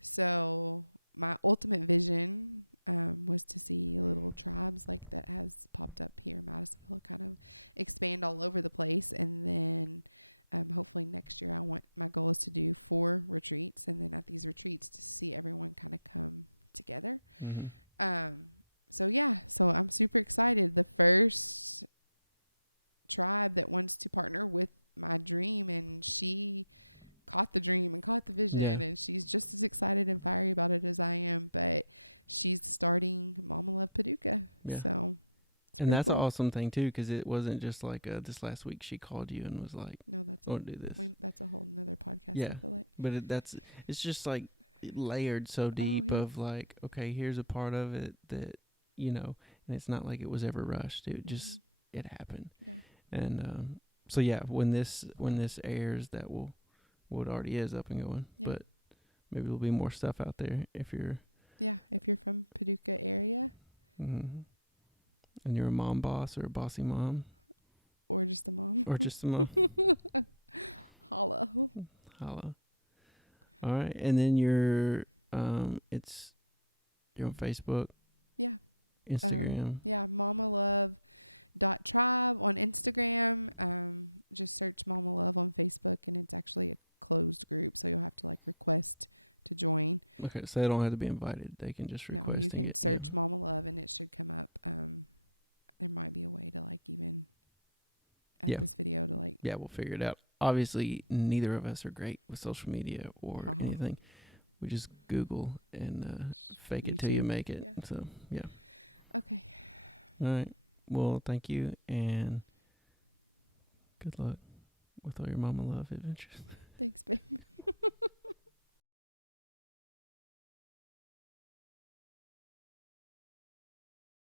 So my ultimate vision was to see little tribes like that has popped up here in Madisonville kind of expand all over the place. And then hopefully next year my goal is to do 4 retreats, and then at these retreats to see everyone kind of come together. Mm-hmm. So I'm super excited. The first tribe that wants to partner with my dream, and she caught the dream and caught the vision, and she's just as excited and fiery about it as I am, but she's starting Mama Love Paducah. So and that's cool. An awesome thing too, because it wasn't just like this last week she called you and was like, no, don't do this. That's a whole nother podcast. I feel like, but it's just like layered so deep of like, okay, here's a part of it that and it's not like it was ever rushed. It just it happened. And so when this airs, that will. Well, it already is up and going, but maybe there'll be more stuff out there if you're from Paducah area, and you're a mom boss or a bossy mom, or just a mom, Holla. All right, and then you're on Facebook, Instagram, Mama Love .tribe on Instagram. Just search Mama Love on Facebook, and it's actually a closed group, so you'll have to like request to join. Okay, so they don't have to be invited. They can just request. No, you can search Mama Love and it should come up. there might be a way to like even at Yeah. this video to like. Yeah, we'll figure it out. Obviously, neither of us are great with social media or Haha. anything. We just Google and fake it till you YouTube. make it. Yeah. So, yeah. Okay. All right. Well, thank you, and good luck with all your mama love adventures. Thanks, babe.